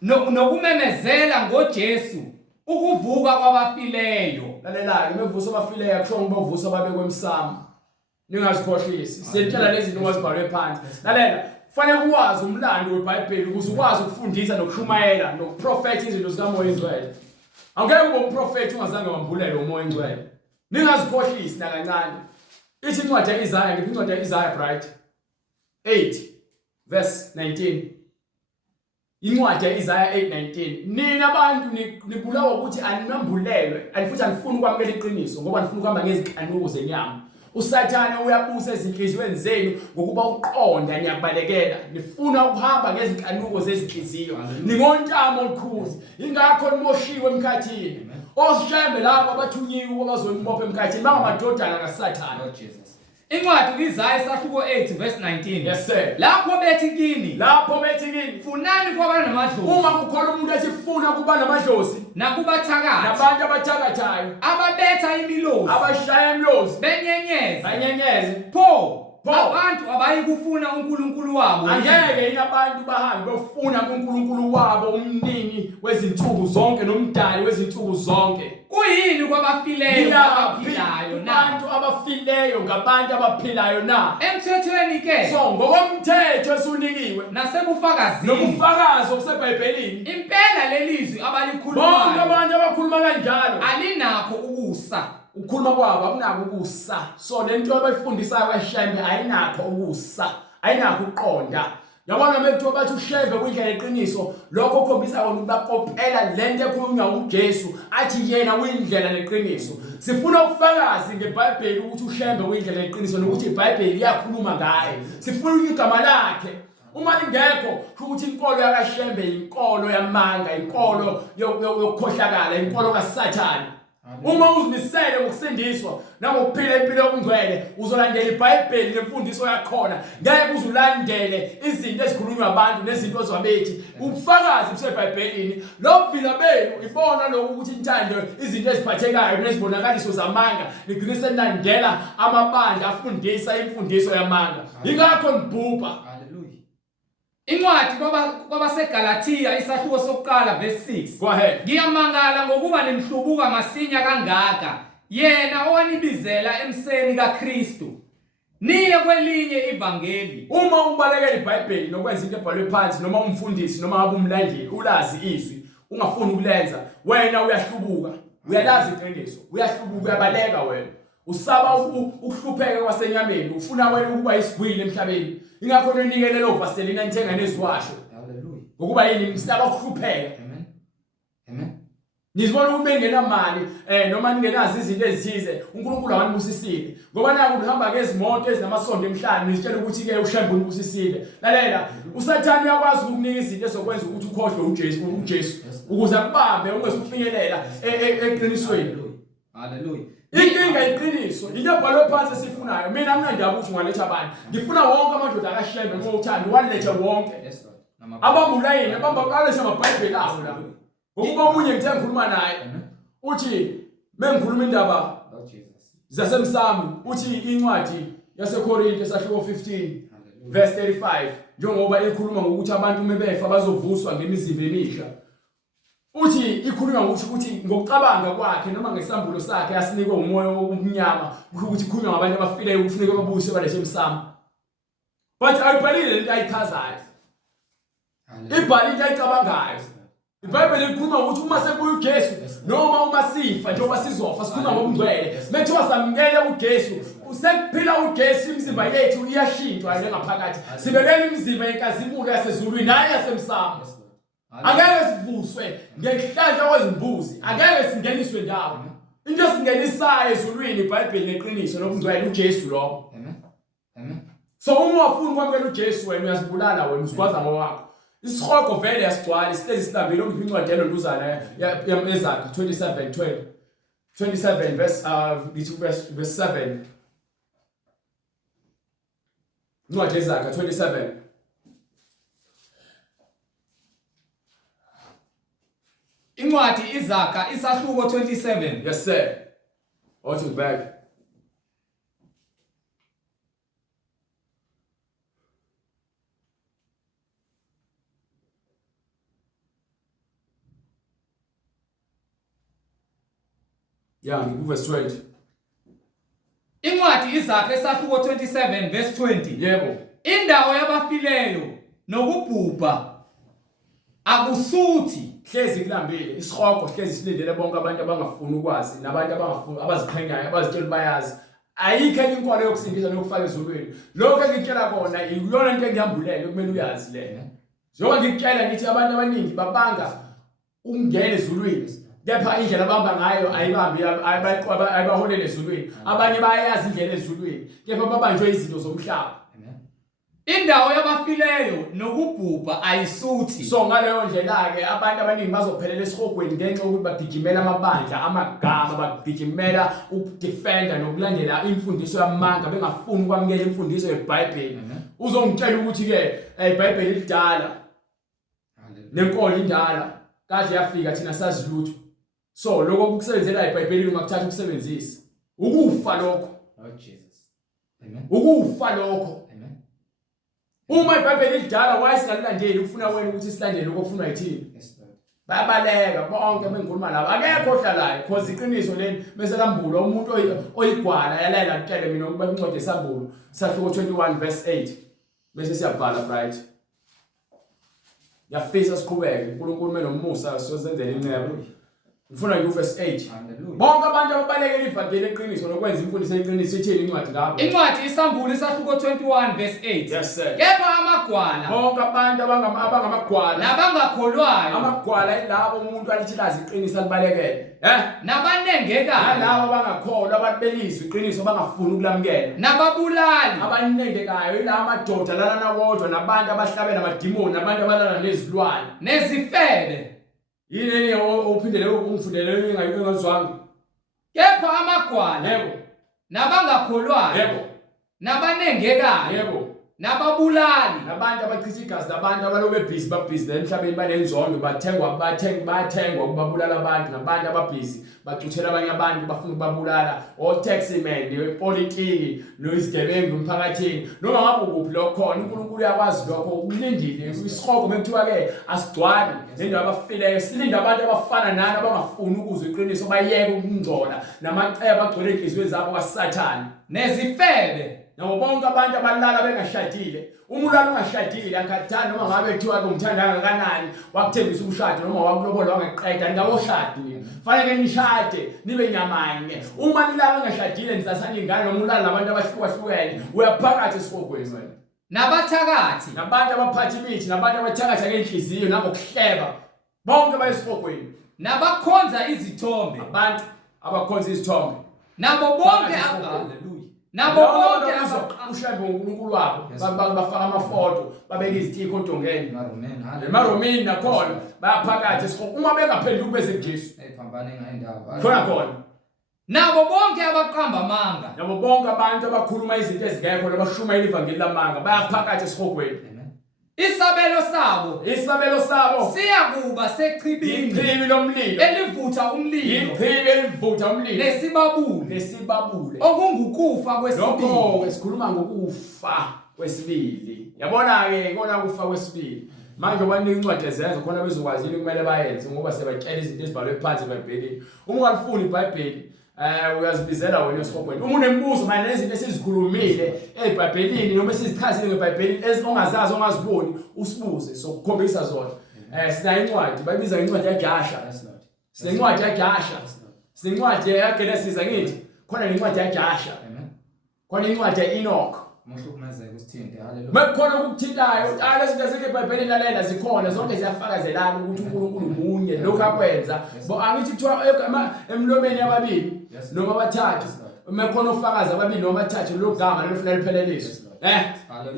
nokumemezela ngoJesu ukuvuka kwabafileyo. Lalela, imevuso abafileyo akusho ngobavuso babe kwemsamo. Ningazikhohlisi. Siyentshela lezi zinto ngazibhalwe phansi. Lalela, kufanele ukwazi umlando weBhayibheli ukuze ukwazi ukufundisa nokushumayela nokuprofetha izinto zikaMoya Oyingcwele. Angeke ube umprofeti ungazange wambulele uMoya Oyingcwele. Ningazikhohlisi nakancane. Ithi incwadi yaIsaya, ngiphi incwadi yaIsaya bright 8 verse 19. Incwadi yaIsaya 8:19. Nina abantu nibulawa ukuthi aninambulelwe, futhi anifuni ukwamukela iqiniso ngoba nifuna ukuhamba ngezinkanuko zenyama. uSathane uyabusa ezinhliziyweni zenu ngokuba uqonda niyabalekela, nifuna ukuhamba ngezinkanuko zezinhliziyo. Ningontamo olukhulu, ingakho nimoshiwe emkhathini. Osishembe labo abathunyiwe abazombopha emkhathini bangamadodana kaSathane. Lord Jesus. Incwadi Isaya isahluko 8 verse 19. Yes sir. Lapho bethi kini, Lapho bethi kini, funani kwabangamadlozi uma kukhona umuntu esifuna kuba namadlozi nakubathakathi nabantu abathakathayo ababetha imilozi abashaya imlozi benyenyeze, banyenyeze, pho Pho. abantu abayikufuna uNkulunkulu wabo. angeke yini abantu bahambe befuna kuNkulunkulu wabo, umnini wezinsuku zonke nomdali wezinsuku zonke? Kuyini kwabafileyo abaphilayo na? Abantu abafileyo ngabantu abaphilayo na? Emthethweni ke So ngokomthetho esunikiwe nasebufakazini nobufakazi obuseBhayibhelini, impela lelizwi bonke abalikhulumayo abantu abakhuluma kanjalo alinakho ukusa. ukukhuluma kwabo akunako ukusa. So lento abayifundisayo kaShembe ayinakho ukusa, ayinakho uqonda. Yabona mekuthiwa bathi uShembe kuyindlela yeqiniso, lokho kukhombisa ukuthi bakopela lento ekhulunywa uJesu athi yena uyindlela neqiniso. Sifuna ubufakazi ngeBhayibheli ukuthi uShembe uyindlela yeqiniso nokuthi iBhayibheli iyakhuluma ngaye. Sifuna igama lakhe. Uma lingekho ukuthi inkolo yakaShembe inkolo yamanga, inkolo yokukhohlakala, inkolo kaSathane. Uma uzimisele ngokusindiswa nangokuphila impilo yobungcwele, uzolandela iBhayibheli nemfundiso yakhona. Ngeke uzulandele izinto ezikhulunywa abantu nezinto zabethi. Ubufakazi buseBhayibhelini. Lokuvila benu ibona lokho ukuthi intando izinto eziphathekayo nezibonakaliso zamanga ligcine selandela amabandla afundisa imfundiso yamanga. Ingakho ngibhubha. Hallelujah. Incwadi kwabaseGalatia isahluko sokuqala verse 6. Go ahead. Ngiyamangala ngokuba nimhlubuka masinya kangaka, yena owanibizela emseni kaKristu niye kwelinye ivangeli. Uma ubalekela iBhayibheli nokwenza into ebhalwe phansi noma umfundisi noma ngabe umlandeli ulazi izwi ungafuni ukulenza, wena uyahlubuka. Uyalazi iqiniso, uyahlubuka, uyabaleka wena. Usaba ukuhlupheka kwasenyameni, ufuna wena ukuba isigwili emhlabeni. Ingakho ninikele lo vaselina nithenga neziwasho. Hallelujah. Ngokuba yini msaba ukuhlupheka. Amen. Amen. Nizibona ukuthi bengenamali noma ningenazi izinto ezithize, uNkulunkulu awanibusisile. Ngoba naku uhamba ngezimoto ezinamasondo emhlanje nizitshela ukuthi ke uShembe unibusisile. Lalela, uSathane uyakwazi ukukunika izinto ezokwenza ukuthi ukhohlwe uJesu ukuze akubambe ungezukufinyelela eqinisweni. Hallelujah. Inkinga iqiniso ngiyabhalwe phansi esifunayo mina nginandaba ukuthi ngaletha abantu ngifuna wonke amadoda akashembe ngokuthanda walethe wonke Yes, Lord. abamulayini abambabalesha amabhayibheli awo la ngokuba omunye ngithe ngikhuluma naye uthi mengikhuluma indaba Lord Jesus. zasemsamo uthi incwadi yaseKorinte esahluko 15 verse 35 njengoba ikhuluma ngokuthi abantu mebefa bazovuswa ngemizimba emisha uthi ikhuluma ukuthi ngokucabanga kwakhe noma ngesambulo sakhe asinikwe umoya omnyama ukuthi ikhuluma ngabantu abafileyo kufuneka babuyiswe baleshe emsamo but ayibhalile lento ayichazayo ibhalile into ayicabangayo iBhayibheli likhuluma ukuthi uma sekubuya uJesu noma uma sifa njengoba sizofa sikhuluma ngokungcwele methiwa samukele uJesu usekuphila uJesu imizimba yethu iyashintshwa njengaphakathi sibekele imizimba yenkazimulo yasezulwini naye yasemsamo angeke sivuswe ngehlandla kwezimbuzi angeke singeniswe ndawo into esingenisayo ezulwini iBhayibheli leqiniso lokungcwele uJesu lo Amen. Amen. so uma wafuna ukwamukela uJesu wena uyazibulala wena usigwaza ngowakho isihogo vele yasigcwala isihlezi silambile ngiphi incwadi yalonduzana yeZakha 27 verse 7 incwadi yeZakha 27 Incwadi iZakha isahluko 27. yes sir out of back yeah verse 20 Incwadi iZakha isahluko 27 verse 20. yebo Indawo yabafileyo nokubhubha akusuthi hlezi kulambile isihogo hlezi silindele bonke abantu abangafuni ukwazi nabantu abangafuni abaziqhenyayo abazitshela bayazi ayikho enye inkolo yokusindisa nokufaka ezulwini lokho engitshela kona iyona into engiyambulele kumele uyazi le njengoba ngikutshela ngithi abantu abaningi babanga ukungena ezulwini kepha indlela abahamba ngayo ayibambi ayibaholele ezulwini abanye bayazi indlela ezulwini kepha babanjwe izinto zomhlaba indawo yabafileyo nokubhubha ayisuthi. So ngaleyo ndlela ke abantu abaningi bazophelela esihogweni ngenxa ukuthi bagijimela amabandla amagama bagijimela ukudefenda nokulandela imfundiso yamanga bengafuni ukwamukela imfundiso yeBhayibheli uzongitshela ukuthi ke iBhayibheli lidala nenkolo indala kade yafika thina sazi lutho so lokho ukusebenzela iBhayibheli ungakuthatha ukusebenzisa ukufa lokho Lord Jesus. Amen. ukufa lokho Amen. uma iBhayibheli lidala wayesingalandeli ufuna wena ukuthi silandele lokho ofunwa yithini Yes, Lord. bayabaleka bonke bengikhuluma labo akekho ohlalayo because iqiniso leni bese lambulo umuntu oyigwala yalela kutshele mina ukuba incwadi esambulo sahluko 21 verse 8 bese siyavala right yafisa siqhubeke uNkulunkulu menomusa sozenzela incebo ngifuna nje uverse 8 Hallelujah. bonke abantu ababalekela ivangeli eqiniso lokwenza imfundiso eqiniso ithini incwadi ngabo Incwadi isambulo isahluko 21 verse 8. yes sir Kepha amagwala bonke abantu abangamagwala nabangakholwayo amagwala ilabo umuntu alichilaza iqiniso alibalekele nabanengekayo nalabo abangakholwa abatbelizwe iqiniso bangafuni ukulamukela nababulali abanengekayo ila amadoda lalana wodwa nabantu abahlabela amadimoni nabantu abalala nezilwane nezifebe. yini ophindele ungifundele engayizwanga Kepha amagwala yebo nabangakholwayo yebo nabanengekayo yebo nababulali nabantu abachitha igazi nabantu abalobe busy babhizi emhlabeni banenzondo bayathengwa ukubabulala abantu nabantu ababhizi bacuthela abanye abantu bafuna ukubabulala otaximan nepolitiki noyizigebengu emphakathini noma ngabe ukuphi lokho khona uNkulunkulu uyakwazi lokho ukulindile isihogo bekuthiwa ke asigcwali nendaba abafileyo silinda abantu abafana nani abangafuni ukuzwa iqiniso bayeke ukungcola namaceba agcwele inhliziyo zabo kaSathane nezifebe. nabo bonke abantu abalala bengashadile umulalo ongashadile akhathana noma ngabe kuthiwa umthanda kangakanani wakuthembisa umshado noma wakulobola wangeqeda ningawoshadi fanele nishade nibe nyamanye uma nilala ngashadile nisasangingane noma ulala nabantu abahlukahlukene uyaphakathi esihogweni wena Nabathakathi nabantu abaphathi imithi nabantu abathakatha ngenhliziyo nabokuhleba bonke bayesihogweni nabakhonza izithombe abantu abakhonza izithombe nabo bonke Hallelujah. nabo bonke ushabe uNkulunkulu wabo bafaka amafoto babeka izithiko odongeni Maromen. Hallelujah. emaromini nakhona bayaphakathi uma bengaphenduki bese kuJesu Hey, phambane ngayindawo. khona khona nabo bonke abaqamba amanga nabo bonke abantu abakhuluma izinto ezingekho nabashumayela ivangeli lamanga bayaphakathi esihogweni. Amen. isabelo sabo siyakuba sechibini Ichibi lomlilo. elivutha umlilo Ichibi elivutha umlilo. nesibabule okungukufa Lokho kwesibili. esikhuluma ngokufa kwesibili. Yabona ke ikona kufa kwesibili. Manje banika incwadi ezenzo khona bezokwazi kumele bayenze ngoba sebatshela izinto ezibhalwe phansi eBhayibhelini. Uma ungalifuni iBhayibheli uyazibizela wena esihogweni. Uma unembuzo manje lezinto esizikhulumile eBhayibhelini noma esizichazile ngeBhayibhelini ongazazi ongaziboni usibuze sokukhombisa zona. Sina incwadi bayibiza incwadi yaJasha. Yes, Lord. Sinencwadi yaJasha. Yes, Lord. Sinencwadi yaGenesis angithi. Khona incwadi yaJasha. Amen. Khona incwadi yaEnoch. Mohlukumezeka usithinte. Hallelujah. Mekukhona ukuthintayo, lezi zinto ezike eBhayibhelini lalela zikhona zonke ziyafakazelana ukuthi uNkulunkulu munye lokho akwenza. Bo angithi kuthiwa emlomeni yababili noma abathathu. Mekukhona ufakazi ababili noma abathathu lo gama lelofuna lipheleliswe.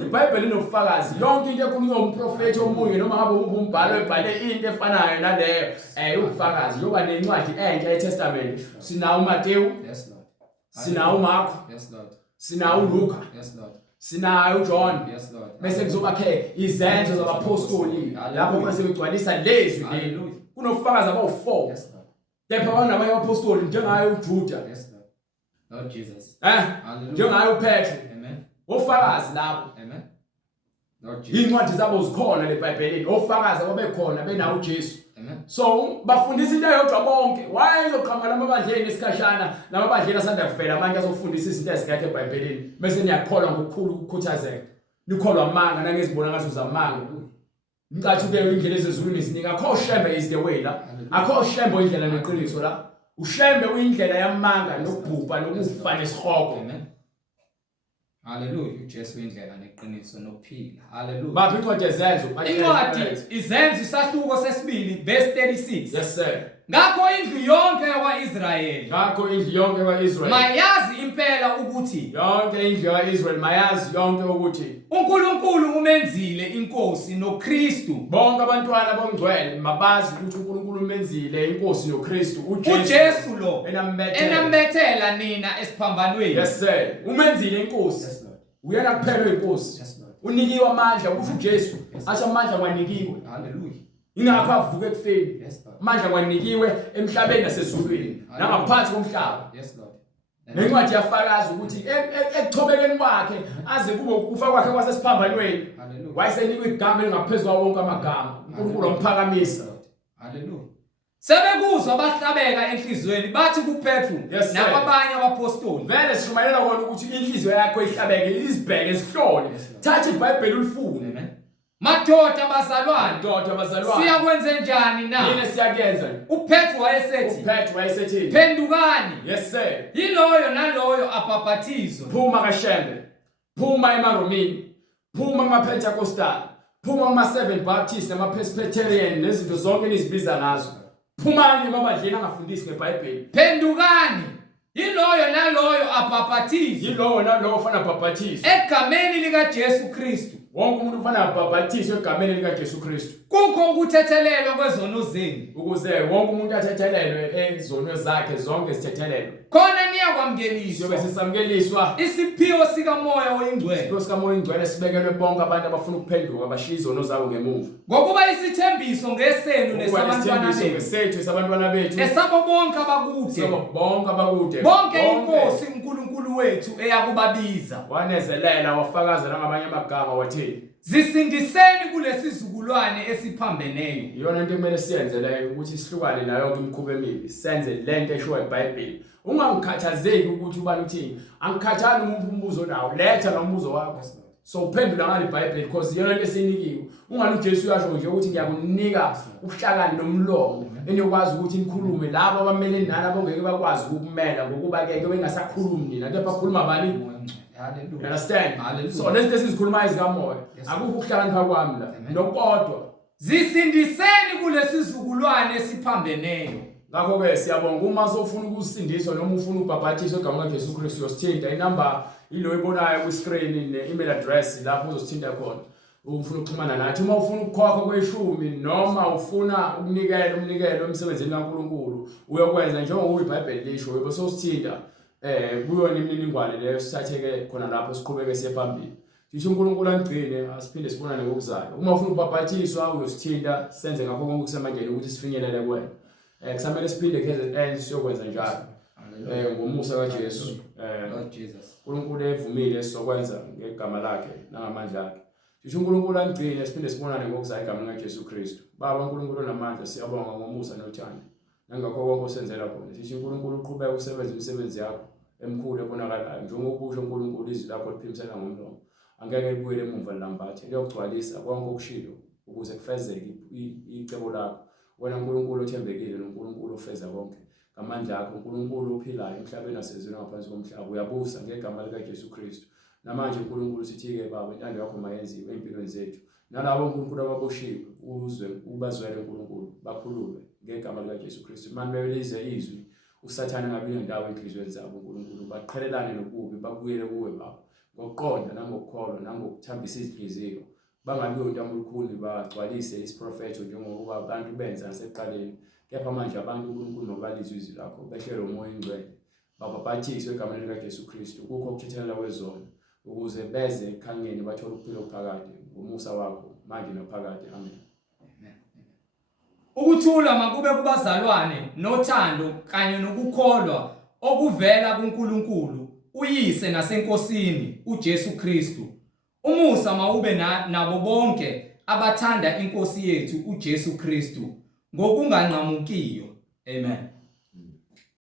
iBhayibheli linofakazi yonke into ekhulunywa umprofeti omunye noma ngabe umbhalo ebhale into efanayo naleyo ufakazi yoba nencwadi entsha yeTestament. Sinawo uMateyu, Yes, Lord. sinawo uMarko, Yes, Lord. sinawo uLuka, Yes, Lord. sinayo uJohn. Yes, Lord. Bese kuzoba izenzo zabapostoli lapho khona sebegcwalisa lezwi leli. Hallelujah. Kunofakazi abawu4. Yes, Lord. Kepha banabanye abapostoli njengaye uJuda, Yes, Lord. Lord Jesus. njengaye uPetru. Amen. Ofakazi lapho. Amen. Lord Jesus. Incwadi zabo zikhona leBhayibhelini. Ofakazi ababekhona benawo uJesu. Amen. So bafundisa into eyodwa bonke. Wayezoqhamuka lamabandleni esikhashana, lamabandleni asanda kuvela manje azofundisa izinto ezingekho eBhayibhelini. Bese niyakholwa ngokukhulu ukukhuthazeka. Nikholwa amanga nangezibonakaliso zamanga. Ngicathi ke indlela ezezulwini isinika akho shembe is the way la. Akho shembe indlela neqiniso la. Ushembe uyindlela yamanga nokubhubha nokufa nesihogo. Amen. Hallelujah. UJesu indlela neqiniso nokuphila. Hallelujah. Baphi incwadi ezenzo? Incwadi izenzo isahluko sesibili verse 36. Yes sir. Ngakho indlu yonke yakwa-Israyeli Ngakho indlu yonke kaIsrael. mayazi impela ukuthi Yonke indlu kaIsrael mayazi yonke ukuthi uNkulunkulu umenzile inkosi noKristu. bonke abantwana bongcwele mabazi ukuthi uNkulunkulu umenzile inkosi noKristu uJesu lo enambethela. enambethela nina esiphambanweni. Yes sir. Umenzile inkosi. Yes, Lord. Uyena kuphela inkosi. Yes, Lord. Unikiwe amandla kusho uJesu. Athi amandla kwanikiwe. Hallelujah. Ingakho avuke ekufeni. Yes, Lord. Amandla kwanikiwe emhlabeni nasezulwini nangaphansi komhlaba. Yes, Lord. Nencwadi yafakaza ukuthi ekuthobekeni kwakhe aze kube ukufa kwakhe kwasesiphambanweni. Hallelujah. Wayesenikwe igama elingaphezulu wonke amagama. uNkulunkulu wamphakamisa. Hallelujah. Sebekuzwa bahlabeka enhlizweni bathi kuPetru Yes, sir. nakwabanye abapostoli. Vele sishumayela kona ukuthi inhliziyo yakho ihlabeke izibheke isihlole. Thatha iBhayibheli ulifune. Amen. Madoda bazalwane, Ndoda bazalwane. siyakwenze njani na? Yini siyakenza? uPetru wayesethi, uPetru wayesethini. phendukani, Yes sir. yiloyo naloyo abhaphathizwe. Phuma kaShembe. Phuma eMaromini. Phuma kumaPentecostal. Phuma kuma-7 Baptist namaPresbyterian nezinto zonke nizibiza ngazo. Phumani emabandleni angafundisi ngeBhayibheli. Phendukani, yiloyo naloyo abhaphathizwe Yilowo nalowo ufana bhaphathiswe. egameni likaJesu Kristu. Wonke umuntu ufana bhaphathiswe egameni likaJesu Kristu. Kukho ukuthethelelwa kwezono zenu. Ukuze wonke umuntu athethelelwe ezono zakhe zonke zithethelelwe. Khona niyakwamukeliswa Siyobe sisamukeliswa isiphiwo sikamoya oyingcwele. isiphiwo sikamoya oyingcwele sibekelwe bonke abantu abafuna ukuphenduka bashiye izono zabo ngemuva. Ngokuba isithembiso ngesenu nesabantwana Isithembiso bethu, ngesethu esabantwana bethu. esabo bonke abakude, Sabo bonke abakude. bonke inkosi uNkulunkulu wethu eyakubabiza. Wanezelela wafakazela ngamanye amagama wathi Zisindiseni kulesizukulwane esiphambeneyo. iyona into ekumele siyenze leyo ukuthi sihlukane nayo yonke imikhuba emibi senze lento eshiwo eBhayibheli. Ungangikhathazeki ukuthi ubani uthini. Angikhathali umbuzo nawo. Letha nombuzo wakho. So uphendula ngale iBhayibheli because iyona into esinikiwe. Ungani uJesu uyasho nje ukuthi ngiyakunika ubuhlakani nomlomo eniyokwazi ukuthi nikhulume labo abameleni nani abongeke bakwazi ukumela ngokuba ke bengasakhulumi nina kepha khuluma bani. Hallelujah. You understand? Hallelujah. So lezi esizikhuluma izikamoya akukho ukuhlakanipha kwami la nokodwa. Zisindiseni kulesizukulwane esiphambeneyo. Ngakho ke siyabonga uma sofuna ukusindiswa noma ufuna ubhaphathiswa egameni likaJesu Kristu uyosithinta inamba ilo ibonayo ku screen ne-email address lapho uzosithinta khona. Ufuna ukuxhumana nathi uma ufuna ukukhokha kweshumi noma ufuna ukunikela umnikelo emsebenzini kaNkulunkulu uNkulunkulu uyokwenza njengoba iBhayibheli lisho bese sosithinta kuyona imininingwane leyo sithatheke khona lapho siqhubeke siphambili. Ngisho uNkulunkulu angigcine asiphinde sibonane ngokuzayo. Uma ufuna ukubhabhathiswa uyosithinta senze ngakho konke kusemandleni ukuthi sifinyelele kuwena. Kusamele siphinde KZN siyokwenza njalo. Ngomusa kaJesu Lord Jesus. uNkulunkulu evumile sizokwenza ngegama lakhe nangamandla akhe. Ngisho uNkulunkulu angigcine siphinde sibonane ngokuzayo igama likaJesu Kristu. Baba uNkulunkulu onamandla siyabonga ngomusa nothando. Nangakho konke osenzela khona. Ngisho uNkulunkulu uqhubeka usebenza imisebenzi yakho emkhulu ebonakalayo njengoba usho uNkulunkulu izwi lakho liphimisela ngomlomo. Angeke libuyele emuva lilambathe liyokugcwalisa konke okushilo ukuze kufezeke icebo lakho. Wena uNkulunkulu othembekile noNkulunkulu ofeza konke. Ngamandla akho uNkulunkulu ophilayo emhlabeni nasezweni ngaphansi komhlaba uyabusa ngegama likaJesu Kristu. Namanje uNkulunkulu sithi-ke Baba intando yakho mayenziwe empilweni zethu. Nalabo uNkulunkulu ababoshiwe uzwe ubazwele uNkulunkulu bakhululwe ngegama likaJesu Kristu. Manje belize izwi uSathane ngabe indawo enhlizweni zabo uNkulunkulu baqhelelane nokubi babuyele kuwe Baba. Ngokuqonda nangokukholwa nangokuthambisa izinhliziyo bangabi ontamo olukhulu bagcwalise isiprofetho njengoba abantu benza nasekuqaleni. Kepha manje abantu uNkulunkulu nobalizwe izwi lakho behlele umoya ingcwele babhabhathiswe egameni likaJesu Kristu kukho ukuthethelela kwezono ukuze beze ekhangeni bathole ukuphila okuphakade ngomusa wakho manje naphakade. Amen. Ukuthula makube kubazalwane nothando kanye nokukholwa okuvela kuNkulunkulu uyise nasenkosini uJesu Kristu. Umusa mawube nabo bonke abathanda inkosi yethu uJesu Kristu ngokunganqamukiyo. Amen.